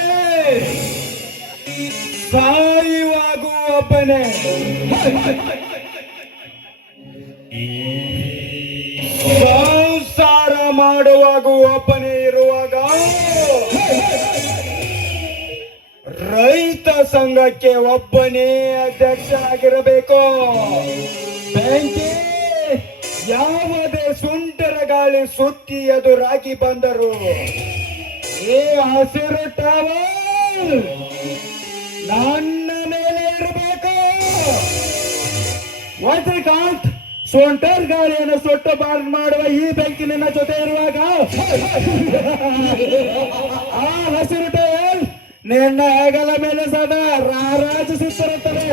ಸಾಯುವಾಗುವ ಒಬ್ಬನೇ, ಸಂಸಾರ ಮಾಡುವಾಗ ಒಬ್ಬನೇ ಇರುವಾಗ ರೈತ ಸಂಘಕ್ಕೆ ಒಬ್ಬನೇ ಅಧ್ಯಕ್ಷರಾಗಿರಬೇಕು. ಬೆಂಕಿ ಯಾವುದೇ ಸುಂಟರ ಗಾಳಿ ಸುತ್ತಿ ಎದುರಾಗಿ ಬಂದರು ಈ ಹಸಿರು ಟವಲ್ ನನ್ನ ಮೇಲೆ ಇರಬೇಕು. ವಜ್ರಕಾಂತ್ ಸೊಂಟರ್ ಗಾಳಿಯನ್ನು ಸುಟ್ಟು ಬಾರ್ ಮಾಡುವ ಈ ಬೆಂಕಿ ನಿನ್ನ ಜೊತೆ ಇರುವಾಗ ಆ ಹಸಿರು ಟವಲ್ ನಿನ್ನ ಹೆಗಲ ಮೇಲೆ ಸದಾ ರಾರಾಜಿಸುತ್ತಿರುತ್ತದೆ.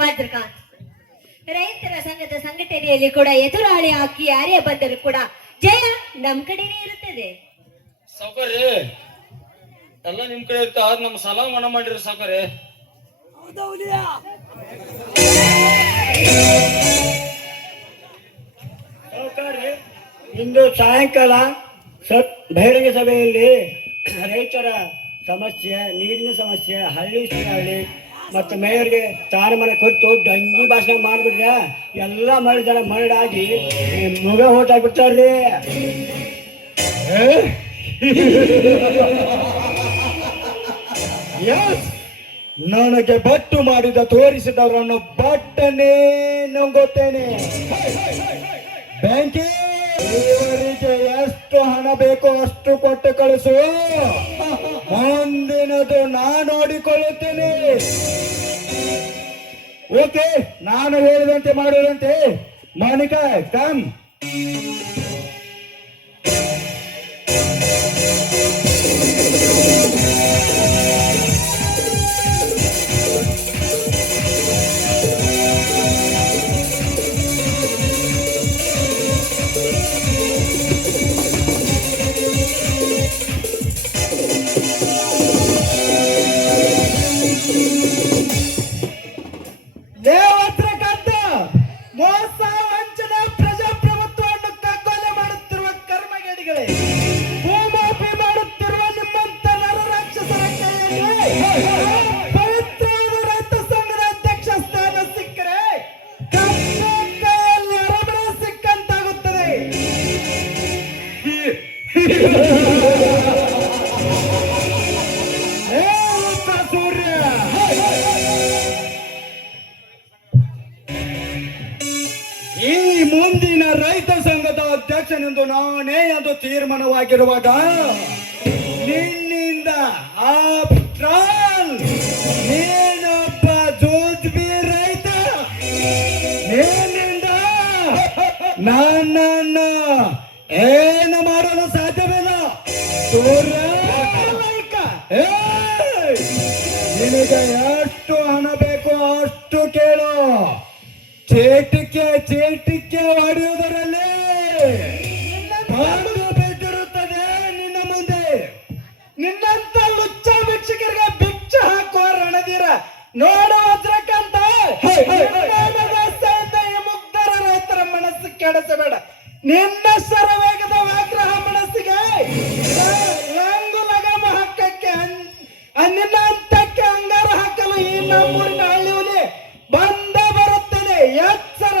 ವಜ್ರಕಾಂತ್, ರೈತರ ಸಂಘದ ಸಂಘಟನೆಯಲ್ಲಿ ಕೂಡ ಎದುರಾಳಿ ಹಾಕಿ ಯಾರೇ ಬಂದರೂ ಕೂಡ ಜಯ ನಮ್ ಕಡೆನೇ ಇರುತ್ತದೆ. ಸಾವುಕಾರಿ ಎಲ್ಲ ನಿಮ್ ಕಡೆ ಇರ್ತಾ ನಮ್ಮ ಸಾಲ ಮನ್ನಾ ಮಾಡಿರಿ ಸಾವುಕಾರಿ. ಇಂದು ಸಾಯಂಕಾಲ ಬಹಿರಂಗ ಸಭೆಯಲ್ಲಿ ರೈತರ ಸಮಸ್ಯೆ, ನೀರಿನ ಸಮಸ್ಯೆ, ಹಳ್ಳಿ ಮತ್ತು ಮೇಯರ್ಗೆ ಸ್ಥಾನಮಾನ ಕೊಟ್ಟು ಡಂಗಿ ಭಾಷಣ ಮಾಡಿಬಿಟ್ರೆ ಎಲ್ಲ ಮಾಡಿದಾರ ಮರಡಾಗಿ ಮುಗ ಹೊಟ್ಟಾಗ್ಬಿಡ್ತಾರ್ರಿ. ಎಸ್, ನನಗೆ ಬಟ್ಟು ಮಾಡಿದ ತೋರಿಸಿದವರನ್ನು ಬಟ್ಟನೆ ನುಂಗುತ್ತೇನೆ. ಬ್ಯಾಂಕಿ, ಇವರಿಗೆ ಎಷ್ಟು ಹಣ ಬೇಕೋ ಅಷ್ಟು ಕೊಟ್ಟು ಕಳಿಸು. ಮುಂದಿನದು ನಾನು ನೋಡಿಕೊಳ್ಳುತ್ತೇನೆ. ಓಕೆ, ನಾನು ಹೇಳಿದಂತೆ ಮಾಡುವಂತೆ. ಮಾನಿಕಾ, ಕಮ್. ದೇವತ್ರಕಂತ ಮೋಸ ವಂಚನೆ ಪ್ರಜಾಪ್ರಭುತ್ವವನ್ನು ಕಗ್ಗೊಲೆ ಮಾಡುತ್ತಿರುವ ಕರ್ಮಗೇಡಿಗಳೇ, ಭೂಮಾಪಿ ಮಾಡುತ್ತಿರುವ ನಿಮ್ಮಂತ ನರರಾಕ್ಷಸರ ಕೈಯಲ್ಲಿ ಪವಿತ್ರವಾದ ರೈತ ಸಂಘದ ಅಧ್ಯಕ್ಷ ಸ್ಥಾನ ಸಿಕ್ಕರೆ ಕೈಯಲ್ಲಿ ಅರಬರ ಸಿಕ್ಕಂತಾಗುತ್ತದೆ. ಏ ಉತ್ತರ ಸೂರ್ಯ, ಈ ಮುಂದಿನ ರೈತ ಸಂಘದ ಅಧ್ಯಕ್ಷನೆಂದು ನಾನೇ ಅದು ತೀರ್ಮಾನವಾಗಿರುವಾಗ ನಿನ್ನಿಂದ ನೀನೊಬ್ಬ ಜೋಜ್ಬಿ ರೈತ, ನಿನ್ನಿಂದ ನನ್ನನ್ನು ಏನು ಮಾಡಲು ಸಾಧ್ಯವಿಲ್ಲ. ಸೂರ್ಯ, ನಿನಗೆ ಎಷ್ಟು ಹಣ ಬೇಕು ಅಷ್ಟು ಕೇಳು. ಚೇಟಿಕೆ ಹೊಡೆಯುವುದರಲ್ಲಿ ಬಾಡು ಬಿದ್ದಿರುತ್ತದೆ ನಿನ್ನ ಮುಂದೆ. ನಿನ್ನಂತ ಲುಚ್ಚ ಭಿಕ್ಷಕರಿಗೆ ಭಿಕ್ಷೆ ಹಾಕುವ ರಣಧೀರ ನೋಡ ವಜ್ರಕಂತ, ಈ ಮುಗ್ಧರ ರೈತರ ಮನಸ್ಸು ಕೆಡಿಸಬೇಡ. ನಿನ್ನ ಶರವೇಗದ ಆಗ್ರಹ ಮನಸ್ಸಿಗೆ ರಂಗು ಲಗಮ ಹಾಕಕ್ಕೆ ನಿನ್ನ ಅಂತಕ್ಕೆ ಅಂಗಾರ ಹಾಕಲು ಈ ನಮ್ಮೂರಿನ ಹಳ್ಳಿ ಹುಲಿ ಬಂದ ಬರುತ್ತದೆ. ಎಚ್ಚರ.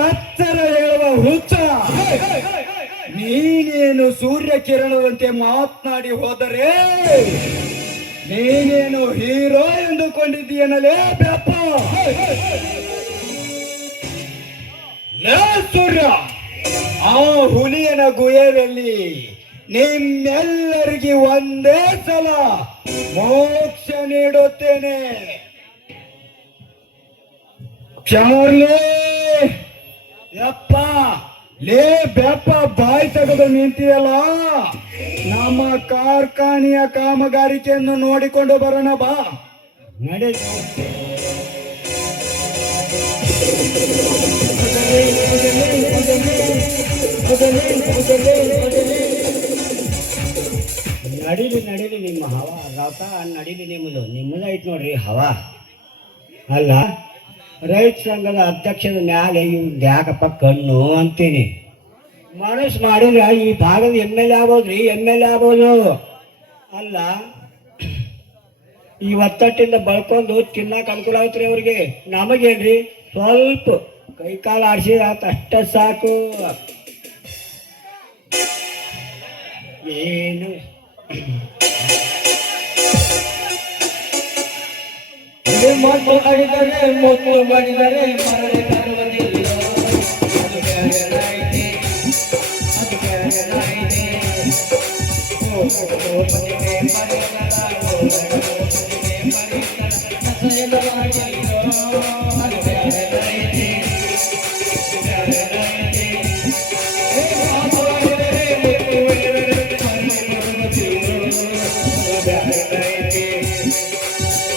ಎಚ್ಚರ ಹೇಳುವ ಹುಚ್ಚ, ನೀನೇನು ಸೂರ್ಯ ಕಿರಣದಂತೆ ಮಾತನಾಡಿ ಹೋದರೆ ನೀನೇನು ಹೀರೋ ಎಂದುಕೊಂಡಿದ್ದೀಯನಲೇ ಬ್ಯಾಪ. ಸೂರ್ಯ, ಆ ಹುಲಿಯನ ಗುಹೆಯಲ್ಲಿ ನಿಮ್ಮೆಲ್ಲರಿಗೆ ಒಂದೇ ಸಲ ಮೋಕ್ಷ ನೀಡುತ್ತೇನೆ. ಕ್ಷಮರ್ಲೇ ಯಪ್ಪ, ಲೇ ಬೆಪ್ಪ, ಬಾಯಿ ತೆಗೆದು ನಿಂತಿಯಲ್ಲ. ನಮ್ಮ ಕಾರ್ಖಾನೆಯ ಕಾಮಗಾರಿಕೆಯನ್ನು ನೋಡಿಕೊಂಡು ಬರೋಣ ಬಾ. ನಡೆ. ನಡೀಲಿ ನಿಮ್ಮ ಹವಾ ರಥ ನಡೀಲಿ. ನಿಮ್ಮದು ಐತ್ ನೋಡ್ರಿ ಹವಾ. ಅಲ್ಲ, ರೈತ ಸಂಘದ ಅಧ್ಯಕ್ಷದ ಮ್ಯಾಲೆ ಇವ್ ಯಾಕಪ್ಪ ಕಣ್ಣು ಅಂತೀನಿ. ಮನಸ್ಸು ಮಾಡಿದ್ರೆ ಈ ಭಾಗದ MLA ಆಗ್ಬೋದ್ರಿ, MLA ಆಗ್ಬೋದು. ಅಲ್ಲ, ಈ ಒತ್ತಟ್ಟಿಂದ ಬಳ್ಕೊಂಡು ತಿನ್ನಕ್ಕೆ ಅನುಕೂಲ ಆಗುತ್ತೆ ಅವ್ರಿಗೆ. ನಮಗೇನ್ರಿ, ಸ್ವಲ್ಪ ಕೈ ಕಾಲು ಆಡಿಸಿದ ಅಷ್ಟ ಸಾಕು. ಏನು ಮೊತ್ತು ಮಾಡಿದರೆ ಮೊತ್ತು ಮಾಡಿದರೆ ಮರಳಿ ತರುವುದಿಲ್ಲ. ಅದು ಬ್ಯಾರೆದಾಯಿತೆ, ಅದು ಬ್ಯಾರೆದಾಯಿತೆ. ಮದುವೆ ಮರಿಕಲ, ಮದುವೆ ಮರಿಕಲ, ನಸೆಯಲು ಮಾಡಿರೋ. ಅದು ಬ್ಯಾರೆದಾಯಿತೆ, ಬ್ಯಾರೆದಾಯಿತೆ. ಮೊತ್ತು ಮಾಡಿದರೆ ಮೊತ್ತು ಮಾಡಿದರೆ ಮರಳಿ ತರುವುದಿಲ್ಲ. ಬ್ಯಾರೆದಾಯಿತೆ,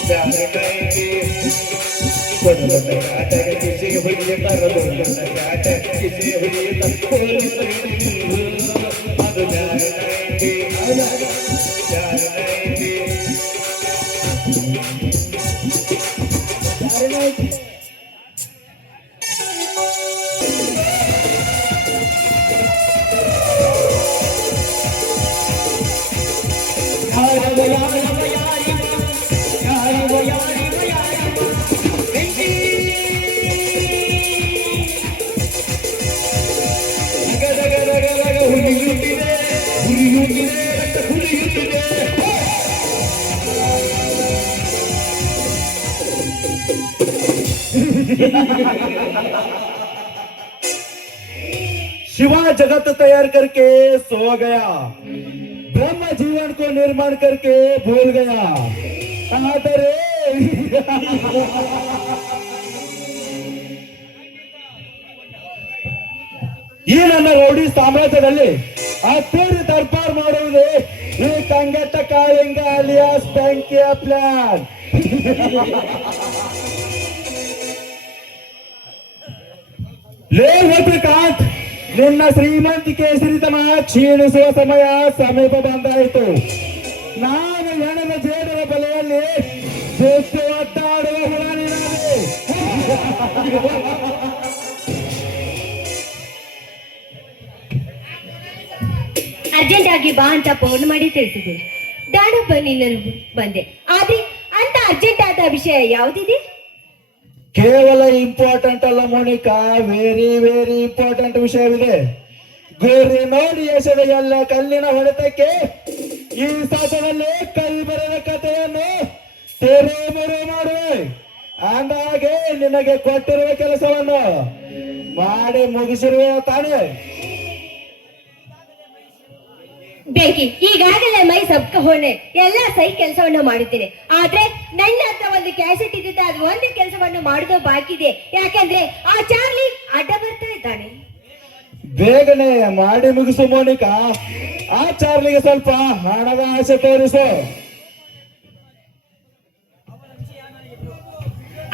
ಬ್ಯಾರೆದಾಯಿತೆ. ದೊಡ್ಡ ದೊಡ್ಡ ಆಟಗ ಕಿಸಿ ಹುಡುಗಿ ತರ ದೊಡ್ಡ ದೊಡ್ಡ ಆಟ ಕಿಸಿ ಹುಡುಗಿ ಅದು ಬ್ಯಾರೆದಾಯಿತೆ, ಬ್ಯಾರೆದಾಯಿತೆ. शिवा जगत तैयार करके सो गया, ब्रह्म जीवन को निर्माण करके भूल गया. ಆದರೆ ಈ ನನ್ನ ರೌಡಿ ಸಾಮ್ರಾಜ್ಯದಲ್ಲಿ ಅದ್ದೂರಿ ದರ್ಬಾರ್ ಮಾಡುವುದೇ ಈ ಕಂಗೆಟ್ಟ ಕಾಳಿಂಗ ಅಲಿಯಾಸ್ ಬೆಂಕಿಯ ಪ್ಲಾನ್. ಲೇ ಗೋಪಿಕಾಂತ್, ನಿನ್ನ ಶ್ರೀಮಂತಿಕೆ ಸಿರಿತನ ಕ್ಷೀಣಿಸುವ ಸಮಯ ಸಮೀಪ ಬಂದಾಯಿತು. ನಾನು ಹೆಣದ ಜೇಡರ ಬಲೆಯಲ್ಲಿ ಸುತ್ತು ಒದ್ದಾಡುವ ಹುಳ ನೀನಾದೆ. ಅರ್ಜೆಂಟ್ ಆಗಿ ಬಾ ಅಂತ ಫೋನ್ ಮಾಡಿ ತಿಳಿಸಿದೆ. ನಾನು ನಿನ್ನನ್ನು ಬಂದೆ. ಆದ್ರೆ ಅಂತ ಅರ್ಜೆಂಟ್ ಆದ ವಿಷಯ ಯಾವುದಿದೆ? ಕೇವಲ ಇಂಪಾರ್ಟೆಂಟ್ ಅಲ್ಲ ಮೋನಿಕಾ, ವೆರಿ ವೆರಿ ಇಂಪಾರ್ಟೆಂಟ್ ವಿಷಯವಿದೆ. ಗುರಿ ನೋಡಿ ಎಸೆದ ಎಲ್ಲ ಕಲ್ಲಿನ ಹೊಡೆತಕ್ಕೆ ಈ ಸಾಧನಲ್ಲಿ ಕೈ ಬರೆದ ಕಥೆಯನ್ನು ತೆರೆಮರೆ ಮಾಡುವೆ. ಅಂದಾಗೆ ನಿನಗೆ ಕೊಟ್ಟಿರುವ ಕೆಲಸವನ್ನು ಮಾಡಿ ಮುಗಿಸಿರುವೆ ತಾನೇ. ಬೆಂಕಿ, ಈಗಾಗಲೇ ಮೈ ಸಬ್ಕ ಹೊಣೆ ಎಲ್ಲ ಸೈ ಕೆಲಸವನ್ನು ಮಾಡುತ್ತೇನೆ. ಆದ್ರೆ ನನ್ನ ಹತ್ರ ಒಂದು ಕ್ಯಾಸೆಟ್ ಇದ್ದಿದ್ದ ಅದು ಒಂದು ಕೆಲಸವನ್ನು ಮಾಡುವುದು ಬಾಕಿ ಇದೆ. ಯಾಕಂದ್ರೆ ಆ ಚಾರ್ಲಿ ಅಡ್ಡ ಬರ್ತಾ ಇದ್ದಾನೆ. ಬೇಗನೆ ಮಾಡಿ ಮುಗಿಸು ಮೋನಿಕಾ. ಆ ಚಾರ್ಲಿಗೆ ಸ್ವಲ್ಪ ಹಣದ ಆಸೆ ತೋರಿಸು.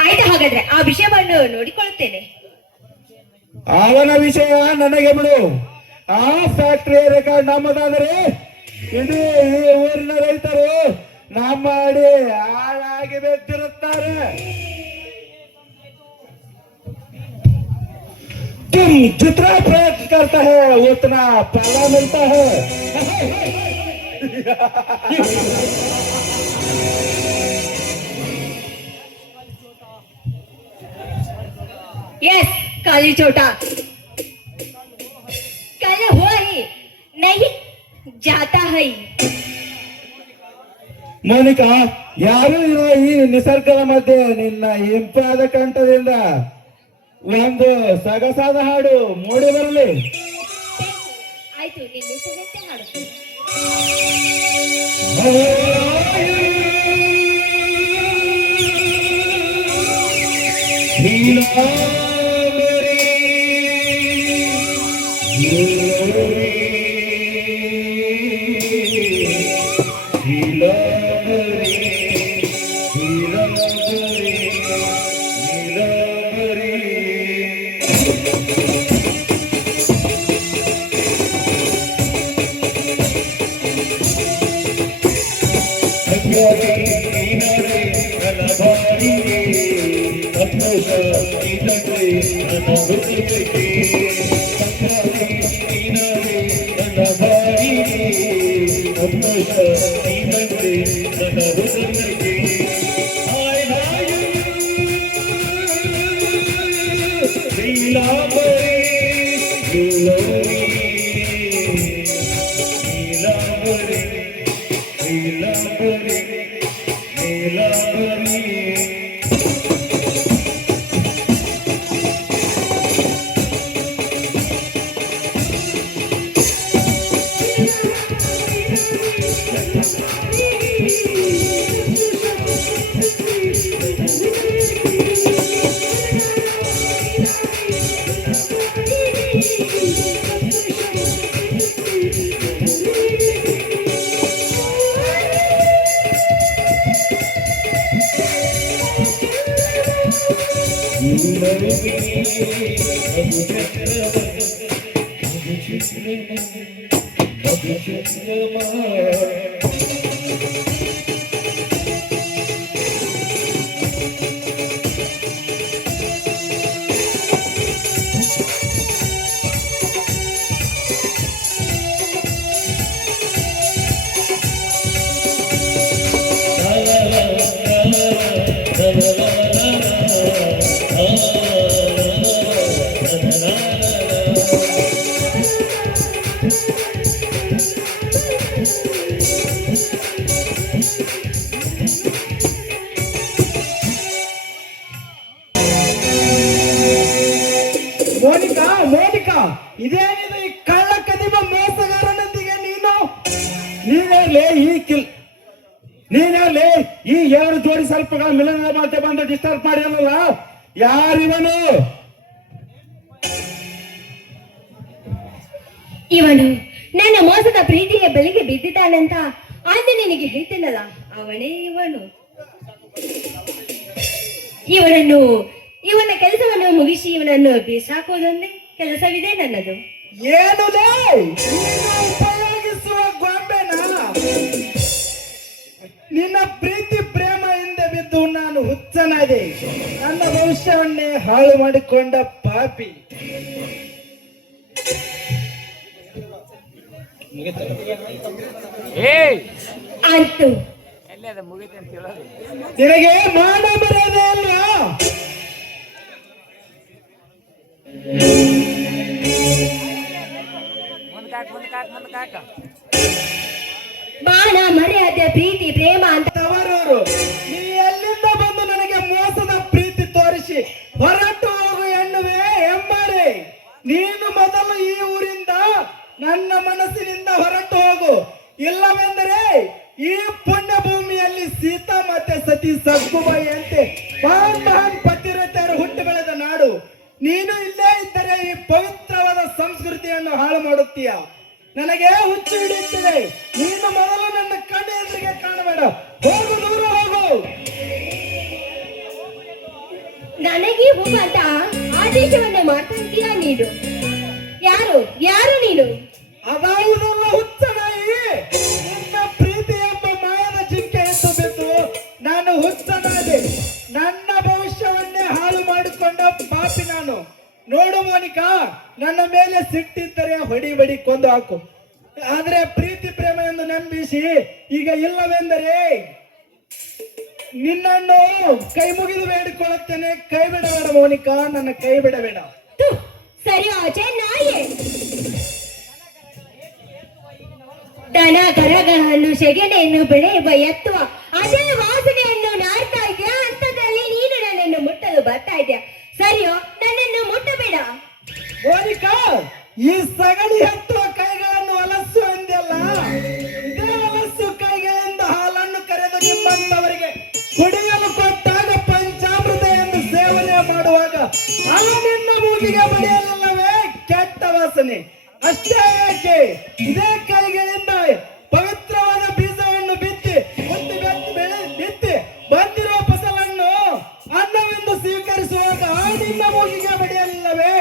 ಆಯ್ತು, ಹಾಗಾದ್ರೆ ಆ ವಿಷಯವನ್ನು ನೋಡಿಕೊಳ್ಳುತ್ತೇನೆ. ಅವನ ವಿಷಯ ನನಗೆ ಬಿಡು. ಆ ಫ್ಯಾಕ್ಟರಿ ರೆಕಾರ್ಡ್ ನಮ್ಮದಾದರೆ ಇಡೀ ಈ ಊರಿನ ರೈತರು ನಮ್ಮ ಅಡಿ ಹಾಳಾಗಿ ಬೆದ್ದಿರುತ್ತಾರೆ. तुम जितना प्रयत्न करता है उतना फल मिलता है. यस, काली चोटा कल हुआ ही नहीं जाता है. ಮೋನಿಕಾ, ಯಾರು ಇರೋ ಈ ನಿಸರ್ಗದ ಮಧ್ಯೆ ನಿನ್ನ ಇಂಪಾದ ಕಂಠದಿಂದ ಒಂದು ಸೊಗಸಾದ ಹಾಡು ಮೂಡಿ ಬರಲಿ. ಆಯ್ತು, ನಿನ್ನ ಹೆಸರಂತೆ ಹಾಡುತ್ತೇನೆ. ಇದೇನಿದು ಈ ಕಳ್ಳ ಕದಿಮ ಮೋಸಗಾರನೊಂದಿಗೆ ನೀನೇ ಈ 2 ಜೋಡಿ ಸರ್ಪಗಳ ಮಿಲನ ಮತ್ತೆ ಬಂದು ಡಿಸ್ಟರ್ಬ್ ಮಾಡಿರಲ್ಲ, ಯಾರಿವನು? ಇವನು ನನ್ನ ಮೋಸದ ಪ್ರೀತಿಯ ಬಲಿಗೆ ಬಿದ್ದಿದ್ದಾನಂತ ಅಂದು ನಿನಗೆ ಹೇಳ್ತೇನಲ್ಲ, ಅವನೇ ಇವನ ಕೆಲಸವನ್ನು ಮುಗಿಸಿ ಇವನನ್ನು ಬೀಸಾಕೋದೊಂದೇ ಕೆಲಸವಿದೆ ನನ್ನದು. ಏನು ಉಪಯೋಗಿಸುವ ಗೊಂಬೆನ? ನಿನ್ನ ಪ್ರೀತಿ ಪ್ರೇಮ ಹಿಂದೆ ಬಿದ್ದು ನಾನು ಹುಚ್ಚನಾದೆ, ನನ್ನ ಭವಿಷ್ಯವನ್ನೇ ಹಾಳು ಮಾಡಿಕೊಂಡ ಪಾಪಿ. ಅಂತೂ ನಿನಗೆ ಮಾಡ ಬರೋದೇ ಅಲ್ವಾ? ಮಾನ ಮರ್ಯಾದೆ ಪ್ರೀತಿ ಪ್ರೇಮ ಅಂತ ತವರೂರು, ನೀ ಎಲ್ಲಿಂದ ಬಂದು ನನಗೆ ಮೋಸದ ಪ್ರೀತಿ ತೋರಿಸಿ ಹೊರಟು ಹೋಗು ಎನ್ನುವೆ ಎಂಬಾರೆ. ನೀನು ಮೊದಲು ಈ ಊರಿಂದ ನನ್ನ ಮನಸ್ಸಿನಿಂದ ಹೊರಟು ಹೋಗು, ಇಲ್ಲವೆಂದರೆ ಈ ಪುಣ್ಯ ಭೂಮಿಯಲ್ಲಿ ಸೀತಾ ಮತ್ತೆ ಸತಿ ಸಗ್ಗುಬಾಯಿಯಂತೆ ಮಹಾನ್ ಪತಿವ್ರತೆಯರು ಹುಟ್ಟು ಬೆಳೆದ ನಾಡು. ನೀನು ಇಲ್ಲೇ ಇದ್ದರೆ ಈ ಪವಿತ್ರವಾದ ಸಂಸ್ಕೃತಿಯನ್ನು ಹಾಳು ಮಾಡುತ್ತೀಯ. ನನಗೆ ಹುಚ್ಚು ಹಿಡಿಯುತ್ತದೆ. ನೀನು ಮೊದಲು ನನ್ನ ಕಣ್ಣ ಎದುರಿಗೆ ಕಾಣಬೇಡ, ಹೋಗು, ದೂರ ಹೋಗು. ನನಗೆ ಹೋಗುವಂತ ಆದೇಶವನ್ನೇ ಮಾಡ್ತಾ ಇದ್ದೀರಾ ನೀನು? ಯಾರು ನೀನು? ಅದಾವುದಲ್ಲ ಹುಚ್ಚನಾಯಿ, ನಿನ್ನ ಪ್ರೀತಿ ಎಂಬ ಮಾಯದ ಜಿಂಕೆ ಎದ್ದು ಬಿದ್ದು ನಾನು ಹುಚ್ಚನಾದೆ. ನನ್ನ ಭವಿಷ್ಯವನ್ನೇ ಹಾಳು ಮಾಡಿಕೊಂಡ ಪಾಪಿ ನಾನು. ನೋಡು ಮೋನಿಕಾ, ನನ್ನ ಮೇಲೆ ಸಿಟ್ಟಿದ್ದರೆ ಹೊಡಿ ಕೊಂದು ಹಾಕು, ಆದ್ರೆ ಪ್ರೀತಿ ಪ್ರೇಮ ಎಂದು ನಂಬಿಸಿ ಈಗ ಇಲ್ಲವೆಂದರೆ ನಿನ್ನನ್ನು ಕೈ ಮುಗಿದು ಬೇಡಿಕೊಳ್ಳುತ್ತೇನೆ. ಕೈ ಬಿಡಬೇಡ ಮೋನಿಕಾ, ನನ್ನ ಕೈ ಬಿಡಬೇಡ. ಸರಿ ಆಚೆ ನಾಯೇ. ದನ ಕರಗಳನ್ನು ಸೆಗಣೆಯನ್ನು ಬೆಳೆಯುವ ಎತ್ತುವ ಅದೇ ವಾಸನೆಯನ್ನು ನಾಡ್ತಾ ಇದೆಯಾ ಅಂತದಲ್ಲಿ ನೀನು ನನ್ನನ್ನು ಮುಟ್ಟಲು ಬರ್ತಾ ಇದೆಯಾ? ಸರಿಯೋ, ನನ್ನನ್ನು ಮುಟ್ಟಬೇಡ. ಮೋನಿಕಾ, ಈ ಸಗಣಿ ಹತ್ತುವ ಕೈಗಳನ್ನು ಹೊಲಸು ಅಂದೆಲ್ಲ, ಇದೇ ಹೊಲಸು ಕೈಗಳಿಂದ ಹಾಲನ್ನು ಕರೆದು ನಿಮ್ಮಂತವರಿಗೆ ಕುಡಿಯಲು ಕೊಟ್ಟಾಗ ಪಂಚಾಮೃತ ಎಂದು ಸೇವನೆ ಮಾಡುವಾಗ ಆ ನಿನ್ನ ಮೂಗಿಗೆ ಬಡಿಯಲಿಲ್ಲವೇ ಕೆಟ್ಟ ವಾಸನೆ? ಅಷ್ಟೇ ಏಕೆ, ಇದೇ ಕೈಗಳಿಂದ ಪವಿತ್ರವಾದ ಬೀಜವನ್ನು ಬಿತ್ತಿ ಬಂದಿರುವ ಫಸಲನ್ನು ಅನ್ನವೆಂದು ಸ್ವೀಕರಿಸುವಾಗ ಆ ನಿನ್ನ ಮೂಗಿಗೆ ಬಡಿಯಲಿಲ್ಲವೇ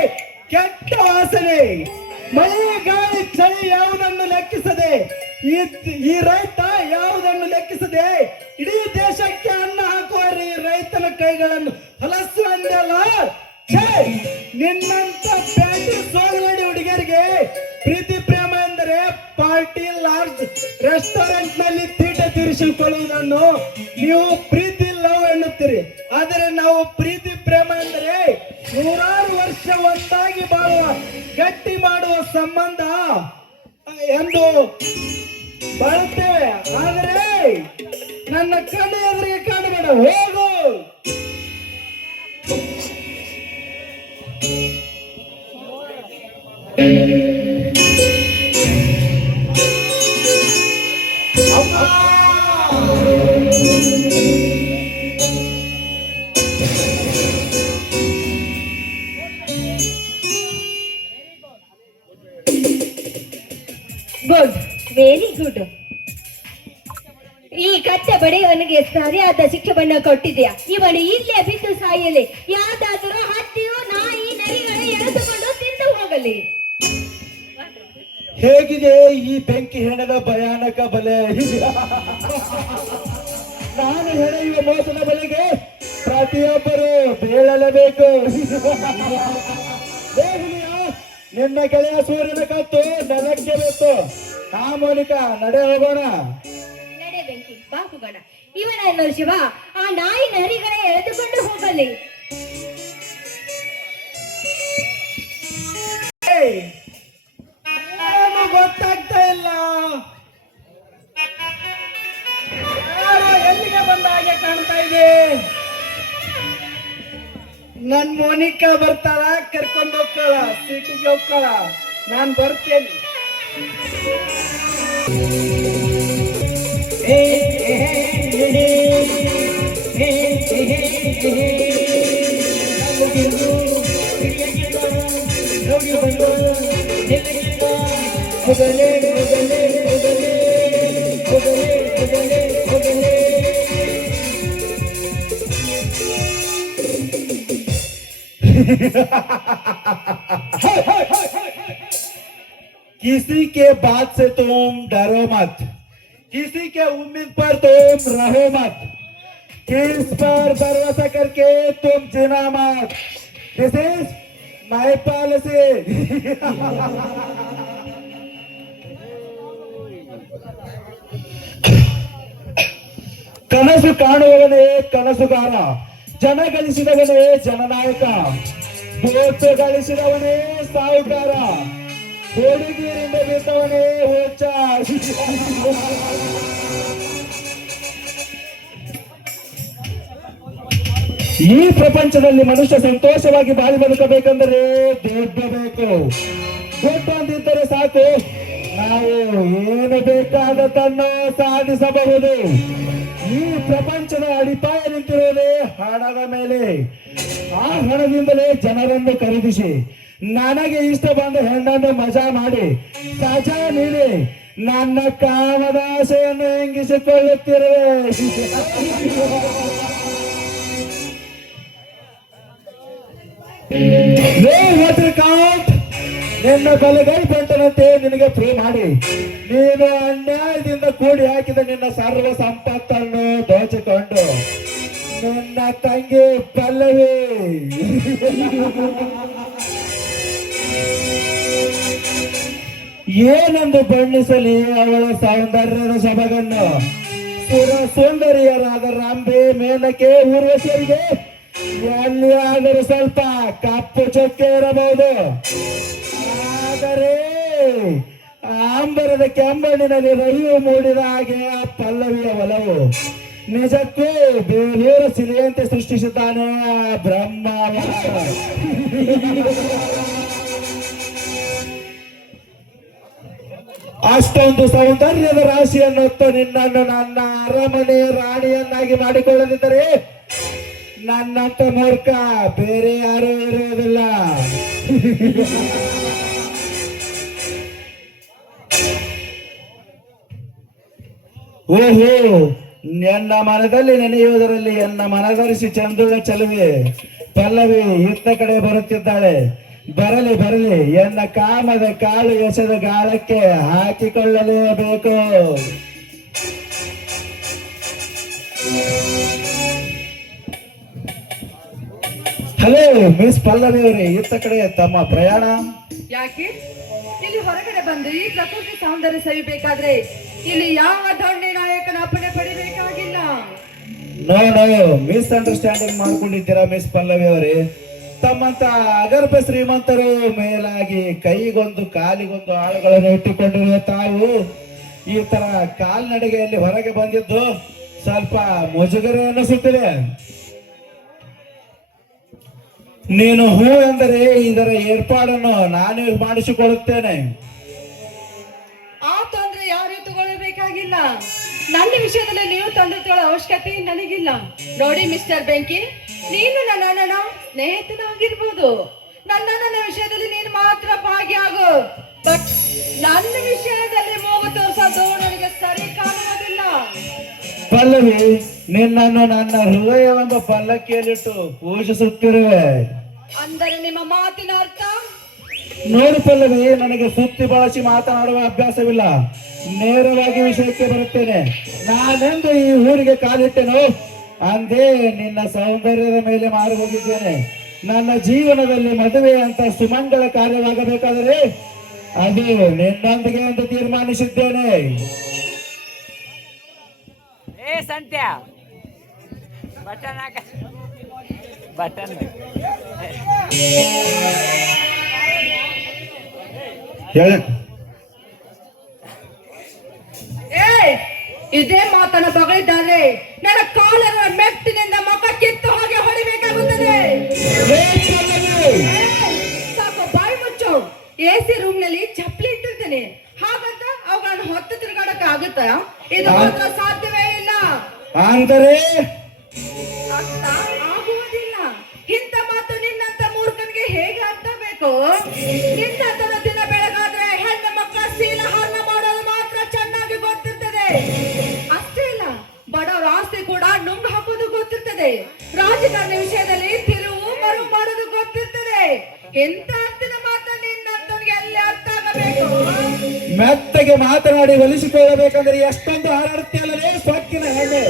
ಕೆಟ್ಟ ವಾಸನೆ? ಮಳೆ ಗಾಳಿ ಚಳಿ ಯಾವುದನ್ನು ಲೆಕ್ಕಿಸದೆ, ಈ ರೈತ ಯಾವುದನ್ನು ಲೆಕ್ಕಿಸದೆ ಇಡೀ ದೇಶಕ್ಕೆ ಅನ್ನ ಹಾಕುವ ಈ ರೈತನ ಕೈಗಳನ್ನು ಹೊಲಸು ಅಂದೆಲ್ಲ. ನಿನ್ನಂತ ಪ್ಯಾಂಟಿ ಸೋಗಲಡಿ ಹುಡುಗಿಯರಿಗೆ ಪ್ರೀತಿ ಪ್ರೇಮ ಎಂದರೆ ಪಾರ್ಟಿ ಲಾಡ್ಜ್ ರೆಸ್ಟೋರೆಂಟ್ ನಲ್ಲಿ ತೀಟೆ ತೀರಿಸಿಕೊಳ್ಳುವುದನ್ನು ನೀವು ಪ್ರೀತಿ ಲವ್ ಎನ್ನುತ್ತೀರಿ. ಆದರೆ ನಾವು ಪ್ರೀತಿ ಪ್ರೇಮ ಎಂದರೆ 100 ವರ್ಷ ಒಂದಾಗಿ ಬಾಳುವ ಗಟ್ಟಿ ಮಾಡುವ ಸಂಬಂಧ ಎಂದು ಬಾಳುತ್ತೇವೆ. ಆದರೆ ನನ್ನ ಕಣ್ಣ ಎದುರಿಗೆ ಕಾಣಬೇಡ, ಹೋಗು. Good, very good. ಈ ಕತ್ತೆ ಬಡೆಯವನಿಗೆ ಸರಿಯಾದ ಶಿಕ್ಷೆಯನ್ನು ಕೊಟ್ಟಿದ್ಯಾ? ಇವನು ಇಲ್ಲೇ ಬಿದ್ದು ಸಾಯಲಿ, ಯಾವ್ದಾದರೂ ಹತ್ತಿಯೋ ನಾಯಿ ನರಿಗಳು ಎಳೆದುಕೊಂಡು ತಿಂದು ಹೋಗಲಿ. ಹೇಗಿದೆ ಈ ಬೆಂಕಿ ಹೆಣದ ಭಯಾನಕ ಬಲೆ? ನಾನು ಹೆಣೆಯುವ ಮೋಸದ ಬಲೆಗೆ ಪ್ರತಿಯೊಬ್ಬರು ಬೀಳಲೇಬೇಕು. ನಿನ್ನ ಗೆಳೆಯ ಸೂರ್ಯನ ಕತ್ತು ನೆಲಕ್ಕೆ ಬೇಕು. ಮೋನಿಕಾ, ನಡೆ ಹೋಗೋಣ. ನಡೆ ಬೆಂಕಿ, ಬಾ ಹೋಗೋಣ. ಇವನನ್ನು ಶಿವ ಆ ನಾಯಿ ನರಿಗಳ ಎಳೆದುಕೊಂಡು ಹೋಗಲಿ. ಏನು ಗೊತ್ತಾಗ್ತಾ ಇಲ್ಲ, ಯಾರೋ ಎಲ್ಲಿಗೆ ಬಂದ ಹಾಗೆ ಕಾಣ್ತಾ ಇದೆ. ನನ್ ಮೋನಿಕಾ ಬರ್ತಾಳ, ಕರ್ಕೊಂಡು ಹೋಗ್ತಾಳ, ಸಿಟಿಗೆ ಹೋಗ್ತಾಳ. ನಾನು ಬರ್ತೇನೆ. किसी के बात से तुम डरो मत, किसी के उम्मीद पर तुम रहो मत, किस पर भरोसा करके तुम जीना मत. This is my policy. ಕನಸು ಕಾಣುವವನೇ ಕನಸುಗಾರ, ಜನ ಗಳಿಸಿದವನೇ ಜನನಾಯಕ, ದೋಸ್ತು ಗಳಿಸಿದವನೇ ಸಾಹುಕಾರ, ಹುಡುಗಿಯರಿಂದ ಬಿದ್ದವನೇ ಹುಚ್ಚ. ಈ ಪ್ರಪಂಚದಲ್ಲಿ ಮನುಷ್ಯ ಸಂತೋಷವಾಗಿ ಬಾಳಿ ಬದುಕಬೇಕೆಂದರೆ ದುಡ್ಡು ಬೇಕು. ದುಡ್ಡು ಅಂದಿದ್ದರೆ ಸಾಕು, ನಾವು ಏನು ಬೇಕಾದದ್ದನ್ನು ಸಾಧಿಸಬಹುದು. ಈ ಪ್ರಪಂಚದ ಅಡಿಪಾಯ ನಿಂತಿರುವುದೇ ಹಣದ ಮೇಲೆ. ಆ ಹಣದಿಂದಲೇ ಜನರನ್ನು ಖರೀದಿಸಿ, ನನಗೆ ಇಷ್ಟ ಬಂದ ಹೆಣ್ಣನ್ನು ಮಜಾ ಮಾಡಿ, ಸಜಾ ನೀಡಿ ನನ್ನ ಕಾಮದ ಆಸೆಯನ್ನು ಹೆಂಗಿಸಿಕೊಳ್ಳುತ್ತಿರುವೆ. ನಿನ್ನ ಬಲಗೈ ಬಂಟನಂತೆ ನಿನಗೆ ಪ್ರೇ ಮಾಡಿ, ನೀನು ಅನ್ಯಾಯದಿಂದ ಕೂಡಿ ಹಾಕಿದ ನಿನ್ನ ಸರ್ವ ಸಂಪತ್ತನ್ನು ದೋಚಿಕೊಂಡು ನನ್ನ ತಂಗಿ ಪಲ್ಲವಿ ಏನೆಂದು ಬಣ್ಣಿಸಲಿ ಅವಳ ಸೌಂದರ್ಯದ ಸೊಬಗನ್ನು. ಸುರ ಸುಂದರಿಯರಾದ ರಂಬೆ, ಮೇನಕೆ, ಊರ್ವಶಿಯರಿಗೆ ಎಲ್ಲಿಯಾದರೂ ಸ್ವಲ್ಪ ಕಪ್ಪು ಚೊಕ್ಕೆ ಇರಬಹುದು, ಆದರೆ ಆಂಬರದ ಕೆಂಬಣ್ಣಿನಲ್ಲಿ ರವಿಯು ಮೂಡಿದ ಹಾಗೆ ಆ ಪಲ್ಲವಿಯ ಒಲವು ನಿಜಕ್ಕೂ ಬೇಲೂರ ಶಿಲೆಯಂತೆ ಸೃಷ್ಟಿಸಿದ್ದಾನೆ ಆ ಬ್ರಹ್ಮ. ಅಷ್ಟೊಂದು ಸೌಂದರ್ಯದ ರಾಶಿಯನ್ನೊತ್ತು ನಿನ್ನನ್ನು ನನ್ನ ಅರಮನೆ ರಾಣಿಯನ್ನಾಗಿ ಮಾಡಿಕೊಳ್ಳದಿದ್ದರೆ ನನ್ನಂತ ಮೂರ್ಖ ಬೇರೆ ಯಾರೂ ಇರುವುದಿಲ್ಲ. ಓಹೋ, ನನ್ನ ಮನದಲ್ಲಿ ನೆನೆಯುವುದರಲ್ಲಿ ಎನ್ನ ಮನದರಿಸಿ ಚಂದುಳ ಚಲುವೆ ಪಲ್ಲವಿ ಇತ್ತ ಕಡೆ ಬರುತ್ತಿದ್ದಾಳೆ. ಬರಲಿ ಬರಲಿ, ಎನ್ನ ಕಾಮದ ಕಾಳು ಎಸೆದ ಗಾಳಕ್ಕೆ ಹಾಕಿಕೊಳ್ಳಲೇಬೇಕು. ಹಲೋ ಮಿಸ್ ಪಲ್ಲವಿ ಅವರೇ, ಇತ್ತ ಕಡೆ ತಮ್ಮ ಪ್ರಯಾಣ ಯಾಕೆ? ಇಲ್ಲಿ ಹೊರಗಡೆ ಬಂದು ಈ ಪ್ರಕೃತಿ ಸೌಂದರ್ಯ ಸವಿಬೇಕಾದ್ರೆ ಇಲ್ಲಿ ಯಾವ ದೊಣ್ಣೆ ನಾಯಕನ ಅಪ್ಪಣೆ ಪಡಿಬೇಕಾಗಿಲ್ಲ. ನೋ ಮಿಸ್ ಅಂಡರ್ಸ್ಟ್ಯಾಂಡಿಂಗ್ ಮಾಡ್ಕೊಂಡಿದ್ದೀರಾ ಮಿಸ್ ಪಲ್ಲವಿ ಅವರೇ. ತಮ್ಮಂತ ಅಗರ್ಭ ಶ್ರೀಮಂತರು ಮೇಲಾಗಿ ಕೈಗೊಂದು ಕಾಲಿಗೊಂದು ಆಳುಗಳನ್ನು ಇಟ್ಟುಕೊಂಡಿರುವ ತಾವು ಈ ತರ ಕಾಲ್ನಡಿಗೆಯಲ್ಲಿ ಹೊರಗೆ ಬಂದಿದ್ದು ಸ್ವಲ್ಪ ಮುಜುಗರ ಅನ್ನಿಸುತ್ತಿದೆ. ನೀನು ಹೂ ಎಂದರೆ ಇದರ ಏರ್ಪಾಡನ್ನು ನಾನು ಮಾಡಿಸಿಕೊಳ್ಳುತ್ತೇನೆ. ಆ ತೊಂದರೆ ಯಾರು ತಗೊಳ್ಬೇಕಾಗಿಲ್ಲ. ನನ್ನ ವಿಷಯದಲ್ಲಿ ನೀವು ತೊಂದರೆ ತಗೊಳ್ಳೋ ಅವಶ್ಯಕತೆ ನನಗಿಲ್ಲ. ನೋಡಿ ಮಿಸ್ಟರ್ ಬೆಂಕಿ, ನೀನು ನನ್ನ ಅಣ್ಣನ ಸ್ನೇಹಿತನಾಗಿರ್ಬೋದು, ನನ್ನ ವಿಷಯದಲ್ಲಿ ನೀನು ಮಾತ್ರ ಭಾಗಿಯಾಗು. ಬಟ್ ನನ್ನ ವಿಷಯದಲ್ಲಿ ಮೂಗು ತೋರಿಸೋದು ನನಗೆ ಸರಿ ಕಾಣುವುದಿಲ್ಲ. ಪಲ್ಲವಿ, ನಿನ್ನನ್ನು ನನ್ನ ಹೃದಯವೆಂಬ ಪಲ್ಲಕ್ಕಿಯಲ್ಲಿಟ್ಟು ಪೂಜಿಸುತ್ತಿರುವೆ. ಅಂದರೆ ನಿಮ್ಮ ಮಾತಿನ ಅರ್ಥ? ನೋಡು ಪಲ್ಲವಿ, ನನಗೆ ಸುತ್ತಿ ಬಳಸಿ ಮಾತನಾಡುವ ಅಭ್ಯಾಸವಿಲ್ಲ. ನೇರವಾಗಿ ವಿಷಯಕ್ಕೆ ಬರುತ್ತೇನೆ. ನಾನೆಂದು ಈ ಊರಿಗೆ ಕಾಲಿಟ್ಟೆನೋ ಅಂದೇ ನಿನ್ನ ಸೌಂದರ್ಯದ ಮೇಲೆ ಮಾರು ಹೋಗಿದ್ದೇನೆ. ನನ್ನ ಜೀವನದಲ್ಲಿ ಮದುವೆ ಅಂತ ಸುಮಂಗಳ ಕಾರ್ಯವಾಗಬೇಕಾದರೆ ಅದು ನಿನ್ನೊಂದಿಗೆ ಎಂದು ತೀರ್ಮಾನಿಸಿದ್ದೇನೆ. ಸಂತ್ಯ ಬಟನ್ ಹಾಕ ಬಟನ್ ಇದೇ ಮಾತನ್ನು ಬಗಳಿದ್ದಾರೆ ನನ್ನ ಕಾಲರ ಮೆಟ್ಟಿನಿಂದ ಮುಖ ಕಿತ್ತು ಹಾಗೆ ಹೊಡಿಬೇಕಾಗುತ್ತದೆ. ಸಾಕು, ಬಾಯಿ ಮುಚ್ಚು. AC ರೂಮ್ ನಲ್ಲಿ ಚಪ್ಪಲಿ ಇಟ್ಟಿರ್ತೇನೆ, ಹಾಗಂತ ಅವುಗಳನ್ನು ಹೊತ್ತು ತಿರುಗಾಡಕ್ಕೆ ಆಗುತ್ತಾ? ಇದು ಮಾತ್ರ ಸಾಧ್ಯವೇ ಇಲ್ಲ. ಅಂದರೆ ಅರ್ಥ ಆಗುವುದಿಲ್ಲ. ಇಂಥ ಮಾತು ನಿನ್ನಂತ ಮೂರ್ಖನಿಗೆ ಹೇಗೆ ಅರ್ಥ ಬೇಕು? ನಿನ್ನಂತರ ದಿನ ಬೆಳಗಾದ್ರೆ ಹೆಣ್ಣು ಮಕ್ಕಳ ಶೀಲಹರಣ ಮಾಡೋದು ಮಾತ್ರ ಚೆನ್ನಾಗಿ ಗೊತ್ತಿರ್ತದೆ. ಅಷ್ಟೇ ಇಲ್ಲ, ಬಡವರ ಆಸ್ತಿ ಕೂಡ ನುಂಗು ಹಾಕೋದು ಗೊತ್ತಿರ್ತದೆ. ರಾಜಕಾರಣ ವಿಷಯದಲ್ಲಿ ತಿರುವು ಮರು ಮಾಡೋದು ಗೊತ್ತಿರ್ತದೆ. ಎಂತ ಅರ್ಥದ ಮಾತು ನಿನ್ನಂತವನಿಗೆ ಎಲ್ಲಿ ಅರ್ಥ ಆಗಬೇಕು? ಮೆತ್ತಗೆ ಮಾತನಾಡಿ ಒಲಿಸಿಕೊಳ್ಳಬೇಕಂದ್ರೆ ಎಷ್ಟೊಂದು ಹಾರಾಡುತ್ತೇಳಲೇ ಸೊಕ್ಕಿನ ಹೆಣ್ಣೆ.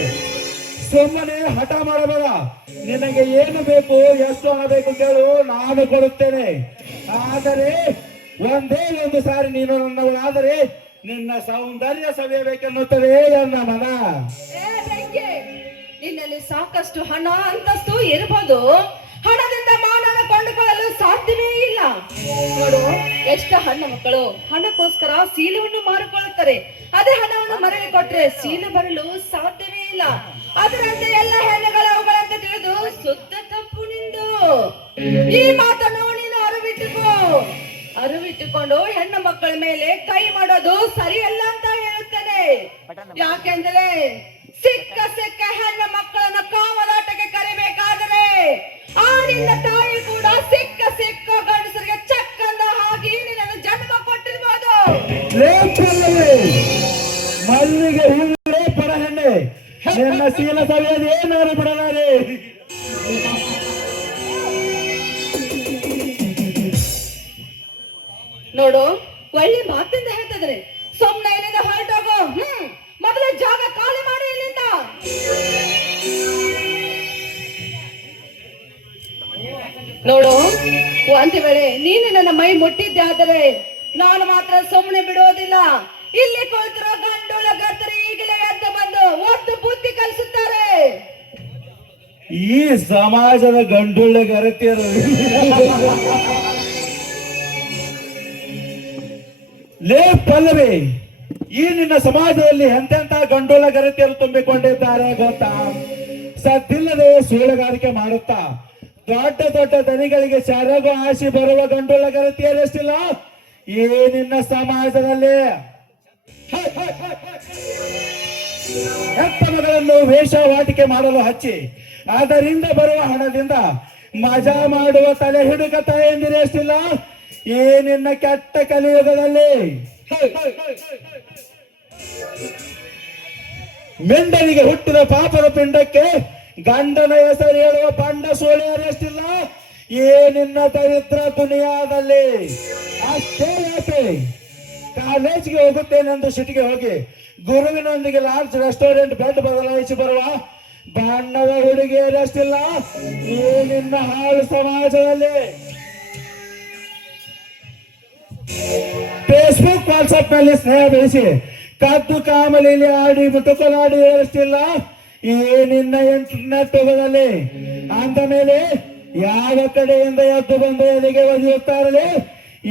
ಸುಮ್ಮನೆ ಹಠ ಮಾಡಬೇಡ. ನಿನಗೆ ಏನು ಬೇಕು, ಎಷ್ಟು ಹಣ ಬೇಕು ಕೇಳು, ನಾನು ಕೊಡುತ್ತೇನೆ. ಆದರೆ ಒಂದೇ ಒಂದು ಸಾರಿ ನೀನು ನನ್ನವಳಾದರೆ ನಿನ್ನ ಸೌಂದರ್ಯ ಸವಿಯಬೇಕೆನ್ನುತ್ತದೆ ನನ್ನ ಮನ. ಏ ಬೆಂಕಿ, ನಿನ್ನಲ್ಲಿ ಸಾಕಷ್ಟು ಹಣ ಅಂತಸ್ತು ಇರಬಹುದು, ಹಣದಿಂದ ಮಾನವ ಕೊಂಡುಕೊಳ್ಳಲು ಸಾಧ್ಯವೇ ಇಲ್ಲ. ನೋಡು, ಎಷ್ಟು ಹೆಣ್ಣು ಮಕ್ಕಳು ಹಣಕ್ಕೋಸ್ಕರ ಶೀಲವನ್ನು ಮಾರಿಕೊಳ್ಳುತ್ತಾರೆ. ಅದೇ ಹಣವನ್ನು ಮರಳಿ ಕೊಟ್ರೆ ಶೀಲ ಬರಲು ಸಾಧ್ಯವೇ ಇಲ್ಲ. ಅದರಂತೆ ಎಲ್ಲ ಹೆಣ್ಣುಗಳು ಅವುಗಳಂತ ತಿಳಿದು ಶುದ್ಧ ತಪ್ಪು ನಿಂದು. ಈ ಮಾತನ್ನು ನೀನು ಅರಿವಿಟ್ಟುಕೊಂಡು ಹೆಣ್ಣು ಮಕ್ಕಳ ಮೇಲೆ ಕೈ ಮಾಡೋದು ಸರಿಯಲ್ಲ ಅಂತ ಹೇಳುತ್ತೇನೆ. ಯಾಕೆಂದ್ರೆ ಸಿಕ್ಕ ಹೆಣ್ಣು ಮಕ್ಕಳನ್ನ ಕಾಮದಾಟಕ್ಕೆ ಕರಿಬೇಕಾದರೆ ಆ ನಿನ್ನ ತಾಯಿ ಕೂಡ ಸಿಕ್ಕ ಗಂಡಸರಿಗೆ ಚಕ್ಕಂದ ಹಾಗೆ ನಿನ್ನನ್ನು ಜನ್ಮ ಕೊಟ್ಟಿರ್ಬೋದು. ಮಲ್ಲಿಗೆ ಹೂವೇ ಪರ ಹೆಣ್ಣೆ, ನಿನ್ನ ಶೀಲ ಸವಿಯದೇ ನಾನು ಬಿಡಲಾರೆ. ನೋಡು, ಒಳ್ಳೆ ಮಾತಿಂದ ಹೇಳ್ತಿದ್ರೆ ಸುಮ್ನೆ ಇಲ್ಲಿಂದ ಹೊರಟೋಗು. ಮೊದಲ ಜಾಗ ಖಾಲಿ ಮಾಡಿ ಇಲ್ಲಿಂದ. ನೋಡು, ಒಂದು ವೇಳೆ ನೀನು ನನ್ನ ಮೈ ಮುಟ್ಟಿದ್ದೆ ಆದರೆ ನಾನು ಮಾತ್ರ ಸುಮ್ಮನೆ ಬಿಡೋದಿಲ್ಲ. ಇಲ್ಲಿ ಕುಳಿತಿರೋ ಗಂಡೋಳ ಗರ್ತರು ಈಗಲೇ ಎದ್ದು ಬಂದು ಒದ್ದು ಬುದ್ಧಿ ಕಲಿಸುತ್ತಾರೆ. ಈ ಸಮಾಜದ ಗಂಡುಳ್ಳ ಗರತಿಯರು ಲೇ ಪಲ್ಲವಿ, ಈ ನಿನ್ನ ಸಮಾಜದಲ್ಲಿ ಎಂತೆಂತ ಗಂಡುಳ್ಳ ಗರತಿಯರು ತುಂಬಿಕೊಂಡಿದ್ದಾರೆ ಗೊತ್ತಾ? ಸದ್ದಿಲ್ಲದೆ ಸೂಳೆಗಾರಿಕೆ ಮಾಡುತ್ತಾ ದೊಡ್ಡ ದೊಡ್ಡ ದನಿಗಳಿಗೆ ಸೆರಗು ಆಶಿ ಬರುವ ಗಂಡುಳ್ಳ ಗರತಿಯರು ಎಷ್ಟಿಲ್ಲ ಈ ನಿನ್ನ ಸಮಾಜದಲ್ಲಿ. ಹೆತ್ತ ಮಗಳನ್ನು ವೇಷವಾಟಿಕೆ ಮಾಡಲು ಹಚ್ಚಿ ಅದರಿಂದ ಬರುವ ಹಣದಿಂದ ಮಜಾ ಮಾಡುವ ತಲೆ ಹಿಡುಕ ತಾಯಂದಿರೇ ಎಷ್ಟಿಲ್ಲ ಈ ನಿನ್ನ ಕೆಟ್ಟ ಕಲಿಯುಗದಲ್ಲಿ. ಮೆಂಡನಿಗೆ ಹುಟ್ಟಿದ ಪಾಪದ ಪಿಂಡಕ್ಕೆ ಗಂಡನ ಹೆಸರು ಹೇಳುವ ಬಂಡ ಸೋಳಿಯರೆಷ್ಟಿಲ್ಲ ಈ ನಿನ್ನ ದರಿದ್ರ ದುನಿಯಾದಲ್ಲಿ. ಅಷ್ಟೇ ಯಾಕೆ, ಕಾಲೇಜ್ಗೆ ಹೋಗುತ್ತೇನೆಂದು ಸಿಟಿಗೆ ಹೋಗಿ ಗುರುವಿನೊಂದಿಗೆ ಲಾರ್ಜ್ ರೆಸ್ಟೋರೆಂಟ್ ಬೆಡ್ ಬದಲಾಯಿಸಿ ಬರುವ ಬಣ್ಣದ ಹುಡುಗಿಯರಷ್ಟಿಲ್ಲ ಈ ನಿನ್ನ ಹಾಳು ಸಮಾಜದಲ್ಲಿ. ಫೇಸ್ಬುಕ್ ವಾಟ್ಸ್ಆಪ್ ನಲ್ಲಿ ಸ್ನೇಹ ಬೆಳೆಸಿ ಕದ್ದು ಕಾಮಲಿಯಲ್ಲಿ ಆಡಿ ಮುಟುಕಲಾಡಿ ಅಷ್ಟಿಲ್ಲ ಈ ನಿನ್ನ ಇಂಟರ್ನೆಟ್ ಯುಗದಲ್ಲಿ. ಅಂದ ಮೇಲೆ ಯಾವ ಕಡೆಯಿಂದ ಎದ್ದು ಬಂದು ಎಲ್ಲಿಗೆ ಒದಗಿರುತ್ತಾರಲಿ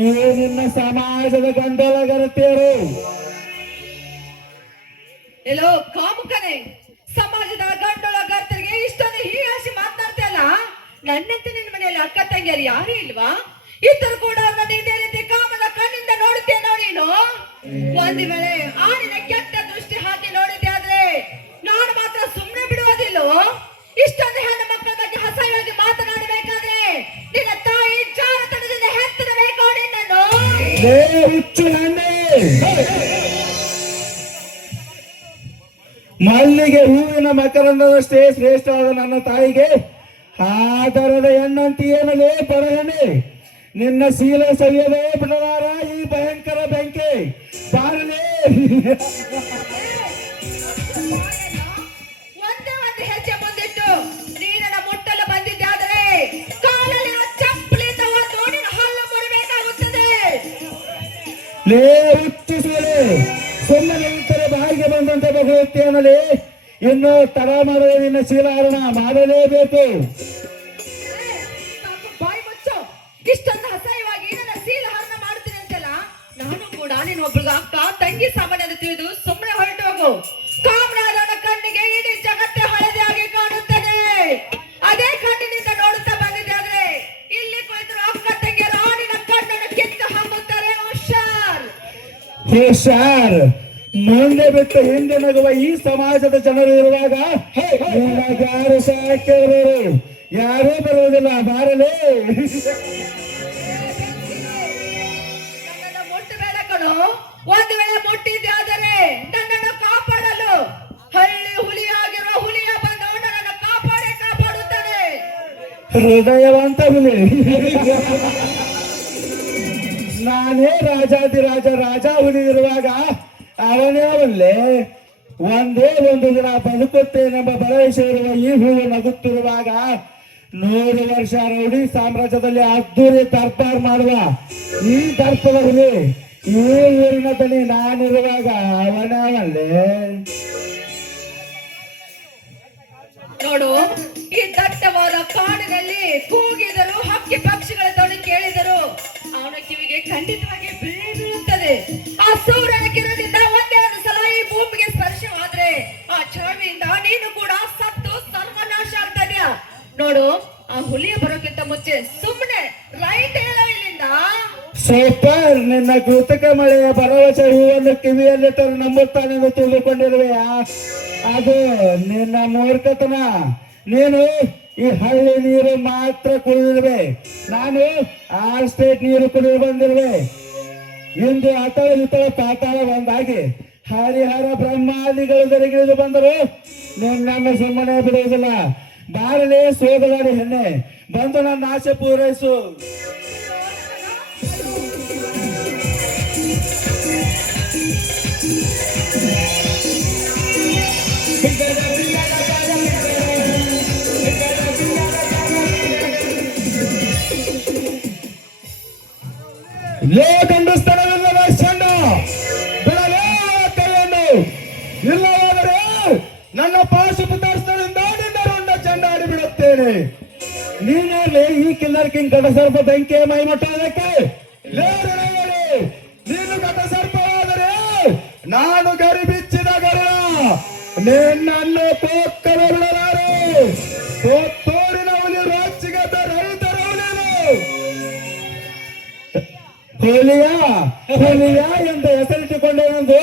ಈ ನಿನ್ನ ಸಮಾಜದ ಗಂಡೊಳಗರತಿಯರು. ಎಲ್ಲೋ ಕಾಮುಕನೆ, ಸಮಾಜದ ಗಂಡೊಳಗರ್ತರಿಗೆ ಇಷ್ಟೊಂದು ಹೀಯಾಸಿ ಮಾತನಾಡ್ತಿಯಲ್ಲ. ನನ್ನಂತೆ ನಿನ್ನ ಮನೆಯಲ್ಲಿ ಅಕ್ಕ ತಂಗಿಯರು ಯಾರು ಇಲ್ವಾ? ಇದ್ದರೂ ಕೂಡ ನನ್ನ ಇದೇ ರೀತಿ ಕಾಮದ ಕಣ್ಣಿಂದ ನೋಡುತ್ತೇನೋ ನೀನು? ಒಂದು ವೇಳೆ ಆ ನಿನ್ನ ಕೆಟ್ಟ ದೃಷ್ಟಿ ಹಾಕಿ ನೋಡಿದ್ದೆ ಆದ್ರೆ ನಾನು ಮಾತ್ರ ಸುಮ್ಮನೆ ಬಿಡುವುದಿಲ್ಲ. ಇಷ್ಟೊಂದು ಹೆಣ್ಣು ಮಕ್ಕಳ ಬಗ್ಗೆ ಹಸವಾಗಿ ಮಾತನಾಡಬೇಕಾದ್ರೆ ನಿನ್ನ ತಾಯಿ ಜಾರತನದಿಂದ ಹೆತ್ತರಬೇಕು ನಿನ್ನನ್ನು. ಮಲ್ಲಿಗೆ ಹೂವಿನ ಮಕರಂದದಷ್ಟೇ ಶ್ರೇಷ್ಠವಾದ ನನ್ನ ತಾಯಿಗೆ ಆಧಾರದ ಹೆಣ್ಣಂತ ಏನಲೇ ಪರಹಣೆ. ನಿನ್ನ ಶೀಲ ಸವಿಯದೇ ಬಿಡಲಾರ ಈ ಭಯಂಕರ ಬೆಂಕಿ ಬಾರಲೇ. ಒಂದೇ ಒಂದು ಹೆಜ್ಜೆ ಮುಂದಿಟ್ಟು ನೀನನ್ನ ಮುಟ್ಟಲು ಬಂದಿದ್ದಾದರೆ ಕಾಲಲ್ಲಿ ಚಪ್ಪಲಿ ತಗೊಂಡು ನಿನ್ನ ಹಲ್ಲು ಮುರಿಬೇಕಾಗುತ್ತದೆ. ಲೇ ಹುಚ್ಚಿಸಲೇ, ಸುಮ್ಮನೆ ಇದ್ದರೆ ಬಾಯಿಗೆ ಬಂದಂತೆ ಬಗೆಯುತ್ತೇನಲೇ. ಇನ್ನು ತಡ ಮಾಡದೆ ನಿನ್ನ ಶೀಲಾರಣ ಮಾಡಲೇಬೇಕು. ಬಾಯಿ ಮುಚ್ಚು. ಇಷ್ಟೊಂದು ಅಸಹ್ಯವಾಗಿ ನನ್ನ ಶೀಲಹರಣ ಮಾಡ್ತೀನಿ ಅಂತಲ್ಲ. ನಾನು ಕೂಡ ನೀನು ಒಬ್ಳಿಗೆ ಅಕ್ಕ ತಂಗಿ ಸಾಮಾನ್ಯ ತಿಳಿದು ಸುಮ್ಮನೆ ಹೊರಟು ಹೋಗು. ಕಾಮರಾಜನ ಕಣ್ಣಿಗೆ ಇಡೀ ಜಗತ್ತೇ ಹಳದಿಯಾಗಿ ಕಾಣುತ್ತದೆ. ಅದೇ ಕಣ್ಣಿನಿಂದ ನೋಡುತ್ತಾ ಬಂದಿದೆ ಆದ್ರೆ ಇಲ್ಲಿ ಕುಳಿತರು ಅಕ್ಕ ತಂಗಿಯರು ನಿನ್ನ ಕಣ್ಣನ್ನು ಕಿತ್ತು ಹಾಕುತ್ತಾರೆ. ಹುಷಾರ್. ಮುಂದೆ ಬಿಟ್ಟು ಹಿಂದೆ ನಗುವ ಈ ಸಮಾಜದ ಜನರು ಇರುವಾಗ ಯಾರು ಸಾಕಿರೋರು ಯಾರೂ ಬರುವುದಿಲ್ಲ. ಬಾರಲೇ. ನನ್ನನ್ನು ಮುಟ್ಟಬೇಡ ಕಣೋ. ಒಂದು ವೇಳೆ ಮುಟ್ಟಿದ್ದೆ ಆದರೆ ನನ್ನನ್ನು ಕಾಪಾಡಲು ಹಳ್ಳಿ ಹುಲಿಯಾಗಿರುವ ಹುಲಿಯ ಬಂದು ನನ್ನನ್ನು ಕಾಪಾಡುತ್ತಾನೆ. ಹೃದಯವಂತ ಹುಲಿ. ನಾನೇ ರಾಜ ಹುಲಿ ಇರುವಾಗ ಅವನೇ ಅವಲ್ಲೇ ಒಂದೇ ಒಂದು ದಿನ ಬದುಕುತ್ತೇನೆಂಬ ಭರವಸೆ ಇರುವ ಈ ಹೂವು ನಗುತ್ತಿರುವಾಗ 100 ವರ್ಷ ರೌಡಿ ಸಾಮ್ರಾಜ್ಯದಲ್ಲಿ ಅದ್ದೂರಿ ದರ್ಬಾರ್ ಮಾಡುವ ಈ ದರ್ಪದ ಹುಲಿ ಈ ಊರಿನ ದನಿ ನಾನಿರುವಾಗ ಅವನೇ ಅವಲ್ಲೇ. ನೋಡು, ಈ ದಟ್ಟವಾದ ಕಾಡಿನಲ್ಲಿ ಕೂಗಿದರು, ಹಕ್ಕಿ ಪಕ್ಷಿಗಳ ಧ್ವನಿ ಕೇಳಿದರು, ಅವನ ಕಿವಿಗೆ ಖಂಡಿತವಾಗಿ ಬೀಳುತ್ತದೆ. ಆ ಸೂರ್ಯನ ಕಿರಣದಿಂದ ಒಂದೇ ಒಂದು ಸಲ ಈ ಭೂಮಿಗೆ ಸ್ಪರ್ಶವಾದ್ರೆ ಆ ಛಾವಿಯಿಂದ ನೀನು ಕೂಡ ಸತ್ತು ಸರ್ವನಾಶ ಆಗ್ತದ್ಯ. ನೋಡು, ಆ ಹುಲಿಯ ಬರೋಕ್ಕಿಂತ ಮುಂಚೆ ಸುಮ್ಮನೆ ರೈಟ್ ಹೇಳೋ ಇಲ್ಲಿಂದ. ಸೂಪರ್. ನಿನ್ನ ಕೃತಕ ಮಳೆಯ ಭರವಸೆ ಹೂವನ್ನು ಕಿವಿಯಲ್ಲಿಟ್ಟು ನಂಬುತ್ತಾನೆಂದು ತಿಳಿದುಕೊಂಡಿರುವೆಯಾ? ಅದು ನಿನ್ನ ಮೂರ್ಖತನ. ನೀನು ಈ ಹಳ್ಳಿ ನೀರು ಮಾತ್ರ ಕುಡಿದಿರುವೆ, ನಾನು ಆ ಸ್ಟೇಟ್ ನೀರು ಕುಡಿದು ಬಂದಿರುವೆ. ಇಂದು ಅತಳ ಇತಳ ಪಾತಾಳ ಒಂದಾಗಿ ಹರಿಹರ ಬ್ರಹ್ಮಾದಿಗಳು ಜರುಗಿಳಿದು ಬಂದರು. ನಿನ್ನನ್ನು ಸುಮ್ಮನೆ ಬಿಡುವುದಿಲ್ಲ. ಬಾರಲೇ ಸೋದಗಾಡಿ ಹೆಣ್ಣೆ, ಬಂದು ನನ್ನ ಆಸೆ ಪೂರೈಸು. ಲೇ ಗಂಡಸ್ತನವಿಲ್ಲದ ಚಂಡ ಬಿಡಲೇ ಕೈಯನ್ನು, ಇಲ್ಲವಾದರೆ ನನ್ನ ಪಾಶುಪತಾರ್ಥದಿಂದ ನಿನ್ನ ರುಂಡ ಚಂಡಾಡಿ ಬಿಡುತ್ತೇನೆ. ನೀನೇ ಈ ಕಿಲ್ಲರ್ ಕಿಂಗ್ ಗಡ ಸರ್ಪ ಬೆಂಕಿಯ ಮೈ ಮುಟ್ಟೋದಕ್ಕೆ? ನೀನು ಗಡ ಸರ್ಪವಾದರೆ ನಾನು ಗರಿ ಬಿಚ್ಚಿದ ಗರ, ನಿನ್ನನ್ನು ಕೋಕ್ಕಲು ಬಿಡಲಾರೆ. ತೋರಿನ ಹುಲಿ ರಾಜ್ಯಗತ ರೈತರ ಹುಲಿಯ ಎಂದ ಹೆಸರಿಟ್ಟುಕೊಂಡೇನೆಂದು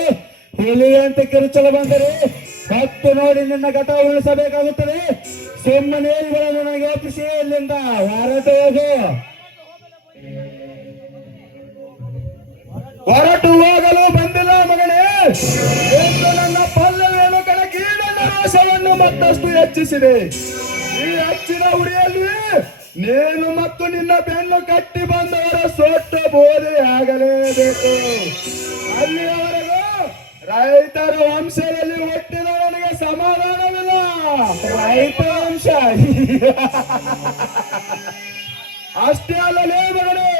ಹುಲಿ ಅಂತ ಕಿರುಚಲು ಬಂದರೆ ಹತ್ತು ನೋಡಿ ನಿನ್ನ ಘಟ ಉಳಿಸಬೇಕಾಗುತ್ತದೆ. ಸುಮ್ಮನೆ ಇವುಗಳನ್ನು ನನಗೆ ಒಪ್ಪಿಸಿ ಇಲ್ಲಿಂದ ಹೊರಟು ಹೋಗಲು ಬಂದಿಲ್ಲ ಮಗನೇ ಎಂದು ನನ್ನ ಪಲ್ಲವೇನು ಕಣಕಿ ನನ್ನ ರೋಷವನ್ನು ಮತ್ತಷ್ಟು ಹೆಚ್ಚಿಸಿದೆ. ಈ ಹಚ್ಚಿನ ಉರಿಯಲ್ಲಿ ನೀನು ಮತ್ತು ನಿನ್ನ ಬೆನ್ನು ಕಟ್ಟಿ ಬಂದವರ ಸೊಟ್ಟ ಬೋಧೆ ಆಗಲೇಬೇಕು. ಅಲ್ಲಿಯವರೆಗೂ ರೈತರ ವಂಶದಲ್ಲಿ ಹುಟ್ಟಿದವನಿಗೆ ಸಮಾಧಾನವಿಲ್ಲ. ರೈತ ವಂಶ ಅಷ್ಟೇ ಅಲ್ಲಲೇ ಮಗನೇ,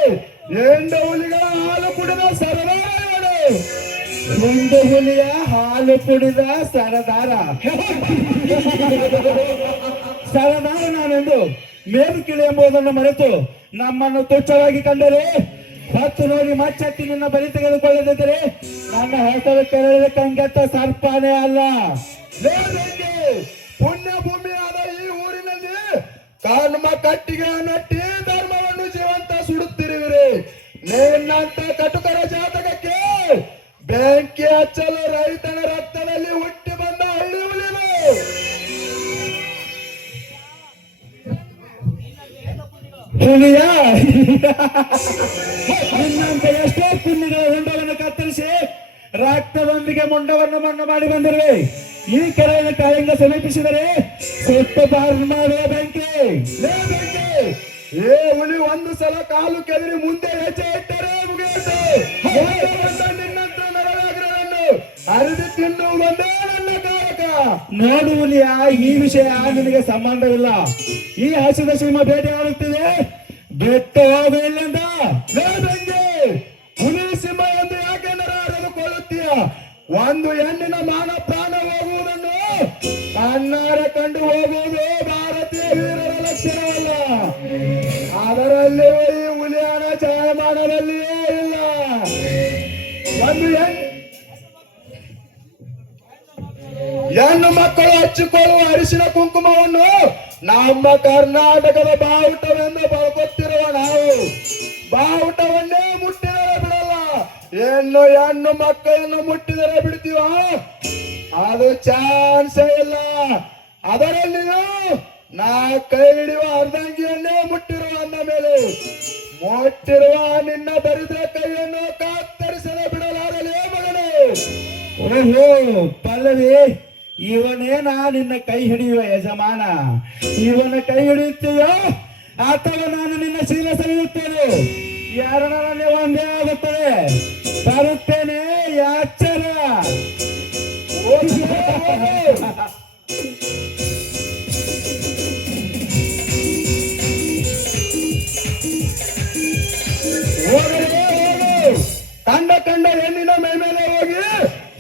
ಹೆಂಡು ಹುಲಿಗಳ ಹಾಲು ಕುಡಿದ ಸರದಾರ. ಹೆಂಡು ಹುಲಿಯ ಹಾಲು ಕುಡಿದ ಸರದಾರ ನಾನೆಂದು ಮೇಲುಕಿಳಿ ಎಂಬುದನ್ನು ಮರೆತು ನಮ್ಮನ್ನು ತುಚ್ಛವಾಗಿ ಕಂಡರೆ ಹತ್ತು ನೋಡಿ ಮಚ್ಚತ್ತಿ ನಿನ್ನ ಬಲಿ ತೆಗೆದುಕೊಳ್ಳದಿದ್ದರೆ ನನ್ನ ಹೆಸರು ಕೆರಳಿದ ಕಂಗೆಟ್ಟ ಸರ್ಪಾನೇ ಅಲ್ಲ. ಪುಣ್ಯ ಭೂಮಿಯಾದ ಈ ಊರಿನಲ್ಲಿ ಕರ್ಮ ಕಟ್ಟಿಗೆ ನಟ್ಟಿ ಧರ್ಮವನ್ನು ಜೀವಂತ ಸುಡುತ್ತಿರುವಿರಿ. ನಿನ್ನಂತ ಕಟುಕರ ಜಾತಕಕ್ಕೆ ಬೆಂಕಿ ಹಚ್ಚಲು ರೈತನ ರಕ್ತದಲ್ಲಿ ಹುಟ್ಟಿ ಬಂದ ಹಳ್ಳಿ ಹುಲಿಗಳು. ಹುಲಿಯ ನಿನ್ನಂತ ಎಷ್ಟೋ ಪುಣ್ಯಗಳ ಹೊಂಡವನ್ನು ಕತ್ತರಿಸಿ ರಕ್ತದೊಂದಿಗೆ ಮುಂಡವನ್ನು ಮಣ್ಣು ಮಾಡಿ ಬಂದಿರುವೆ. ಈ ಕೆರೆಯನ್ನು ಕಾಯಿಂದ ಸಮೀಪಿಸಿದರೆ ಸುಟ್ಟು ಬಾರ್ನ್ ಮಾಡುವ ಬೆಂಕಿ. ಏ ಹುಲಿ ಒಂದು ಸಲ ಕಾಲು ಕೆದರಿ ಮುಂದೆ ಹೆಜ್ಜೆ ಇಟ್ಟರೆ ಮುಗಿಯಿತು. ನಿನ್ನಂತ ನರವ್ಯಾಘ್ರವನ್ನು ಅರಿದು ತಿನ್ನುವುದೊಂದೇ ನನ್ನ ಕಾರಕ. ನೋಡು ಹುಲಿಯ, ಈ ವಿಷಯ ನಿನಗೆ ಸಂಬಂಧವಿಲ್ಲ. ಈ ಹಸಿದ ಸಿಂಹ ಭೇಟಿಯಾಗುತ್ತಿದೆ, ಬೆಟ್ಟ ಹೋಗು ಇಲ್ಲಿಂದ. ಹುಲಿ ಸಿಂಹ ಎಂದು ಯಾಕೆ ನರಕೊಳ್ಳುತ್ತೀಯ? ಒಂದು ಹೆಣ್ಣಿನ ಮಾನ ಪ್ರಾಣ ಹೋಗುವುದನ್ನು ಕಣ್ಣಾರ ಕಂಡು ಹೋಗುವುದು ಭಾರತೀಯ ವೀರರ ಲಕ್ಷಣವಲ್ಲ. ಅದರಲ್ಲಿ ಈ ಹುಲಿಯನ ಛಾಯಮಾನದಲ್ಲಿಯೇ ಇಲ್ಲ. ಒಂದು ಹೆಣ್ಣು ಮಕ್ಕಳು ಹಚ್ಚಿಕೊಳ್ಳುವ ಅರಿಶಿನ ಕುಂಕುಮವನ್ನು ನಮ್ಮ ಕರ್ನಾಟಕದ ಬಾವುಟವೆಂದು ಬಳಸುತ್ತಿರುವ ನಾವು ಬಾವುಟವನ್ನೇ ಮುಟ್ಟಿದರೆ ಬಿಡಲ್ಲ ಹೆಣ್ಣು ಮಕ್ಕಳನ್ನು ಮುಟ್ಟಿದರೆ ಬಿಡ್ತೀವ? ಅದು ಚಾನ್ಸೇ ಇಲ್ಲ. ಅದರಲ್ಲಿಯೂ ನಾ ಕೈ ಹಿಡಿಯುವ ಅರ್ಧಂಗಿಯನ್ನೇ ಮುಟ್ಟಿರುವ ಅಂದ ಮೇಲೆ ಮುಟ್ಟಿರುವ ನಿನ್ನ ದರಿದ್ರ ಕೈಯನ್ನು ಕತ್ತರಿಸದೆ ಬಿಡಲಾಗಲೇ ಮಗನೇ. ಓಹೋ ಪಲ್ಲವಿ, ಇವನೇನ ನಿನ್ನ ಕೈ ಹಿಡಿಯುವ ಯಜಮಾನ? ಇವನ ಕೈ ಹಿಡಿಯುತ್ತೀಯೋ ಅಥವಾ ನಾನು ನಿನ್ನ ಶೀಲ ಸರಿಯುತ್ತೇನೆ? ಎರಡರಲ್ಲಿ ಒಂದೇ ಆಗುತ್ತದೆ. ಬರುತ್ತೇನೆ, ಎಚ್ಚರ. ಕಂಡ ಹೆಣ್ಣಿನ ಮೇಲೆ ಹೋಗಿ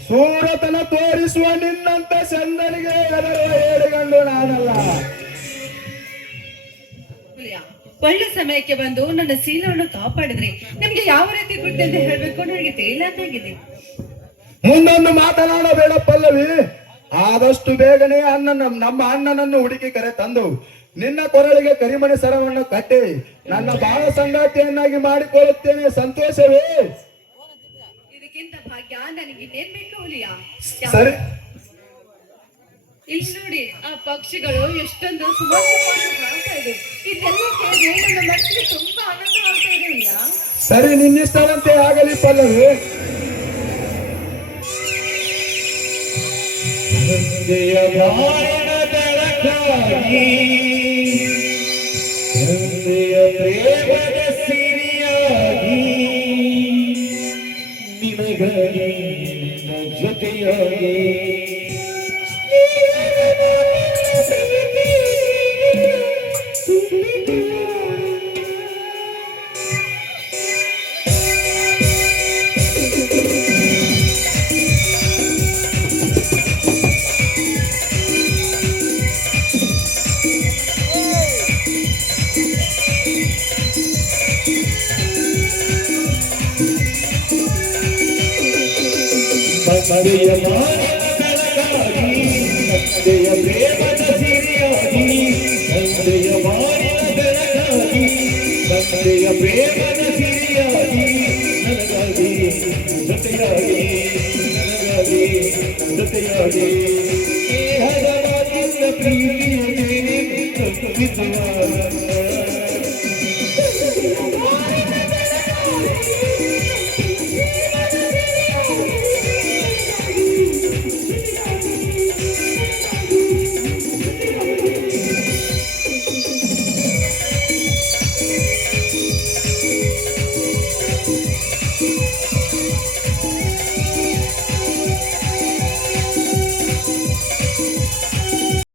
ಸೂರತನ ತೋರಿಸುವ ನಿನ್ನಂತ ಚಂದನಿಗೆ ಎದರುವ ಏಳುಗಂಡು ನಾನಲ್ಲ. ಒಳ್ಳೆ ಸಮಯಕ್ಕೆ ಬಂದು ನನ್ನ ಶೀಲವನ್ನು ಕಾಪಾಡಿದ್ರಿ. ನಿಮ್ಗೆ ಯಾವ ರೀತಿ ಕೃತ್ಯ ಅಂತ ಹೇಳ್ಬೇಕು ನನಗೆ ತಿಳಿಯಲಾಗಿದೆ. ಮುಂದೊಂದು ಮಾತನಾಡಬೇಡ ಪಲ್ಲವಿ. ಆದಷ್ಟು ಬೇಗನೆ ನಮ್ಮ ಅಣ್ಣನನ್ನು ಹುಡುಕಿ ಕರೆ ತಂದು ನಿನ್ನ ಕೊರಳಿಗೆ ಕರಿಮಣಿ ಸರವನ್ನು ಕಟ್ಟಿ ನನ್ನ ಬಾಳ ಸಂಗಾತಿಯನ್ನಾಗಿ ಮಾಡಿಕೊಳ್ಳುತ್ತೇನೆ. ಸಂತೋಷವೇ? ಇದಕ್ಕಿಂತ ಭಾಗ್ಯ ನನಗೆ ಇನ್ನೇನ್ ಬೇಕು ಹುಲಿಯ? ಸರಿ. ಇಲ್ಲಿ ನೋಡಿ, ಆ ಪಕ್ಷಿಗಳು ಎಷ್ಟೊಂದು ಸುಮಧುರವಾಗಿ ಹಾಡ್ತಾ ಇದೆ. ಇದೆಲ್ಲ ಕೇಳಿ ನನ್ನ ಮನಸ್ಸಿಗೆ ತುಂಬಾ ಆನಂದ ಆಗ್ತಾ ಇದೆ ಹುಲಿಯ. ಸರಿ, ನಿನ್ನಿಷ್ಟವಂತೆ ಆಗಲಿ ಪಲ್ಲವಿ. ತಂದೆಯ ಬಾಳಿನ ಬೆಳಕಾಗಿ, ತಂದೆಯ ಪ್ರೇಮದ ಸಿರಿಯಾಗಿ, ನಿನಗಾಗಿ ನಿನ್ನ ಜೊತೆಯಾಗಿ ತಂದೆಯ ಬಾಳಿನ ಬೆಳಕಾಗಿ, ತಂದೆಯ ಪ್ರೇಮದ ಸಿರಿಯಾಗಿ, ತಂದೆಯ ಬಾಳಿನ ಬೆಳಕಾಗಿ, ತಂದೆಯ ಪ್ರೇಮದ ಸಿರಿಯಾಗಿ, ನನಗಾಗಿ ಜೊತೆಯಾಗಿ, ನನಗಾಗಿ ಜೊತೆಯಾಗಿ, ದೇಹದ ಮಾತಿನ ಪ್ರೀತಿಯ ತುಂಬಿಸುವ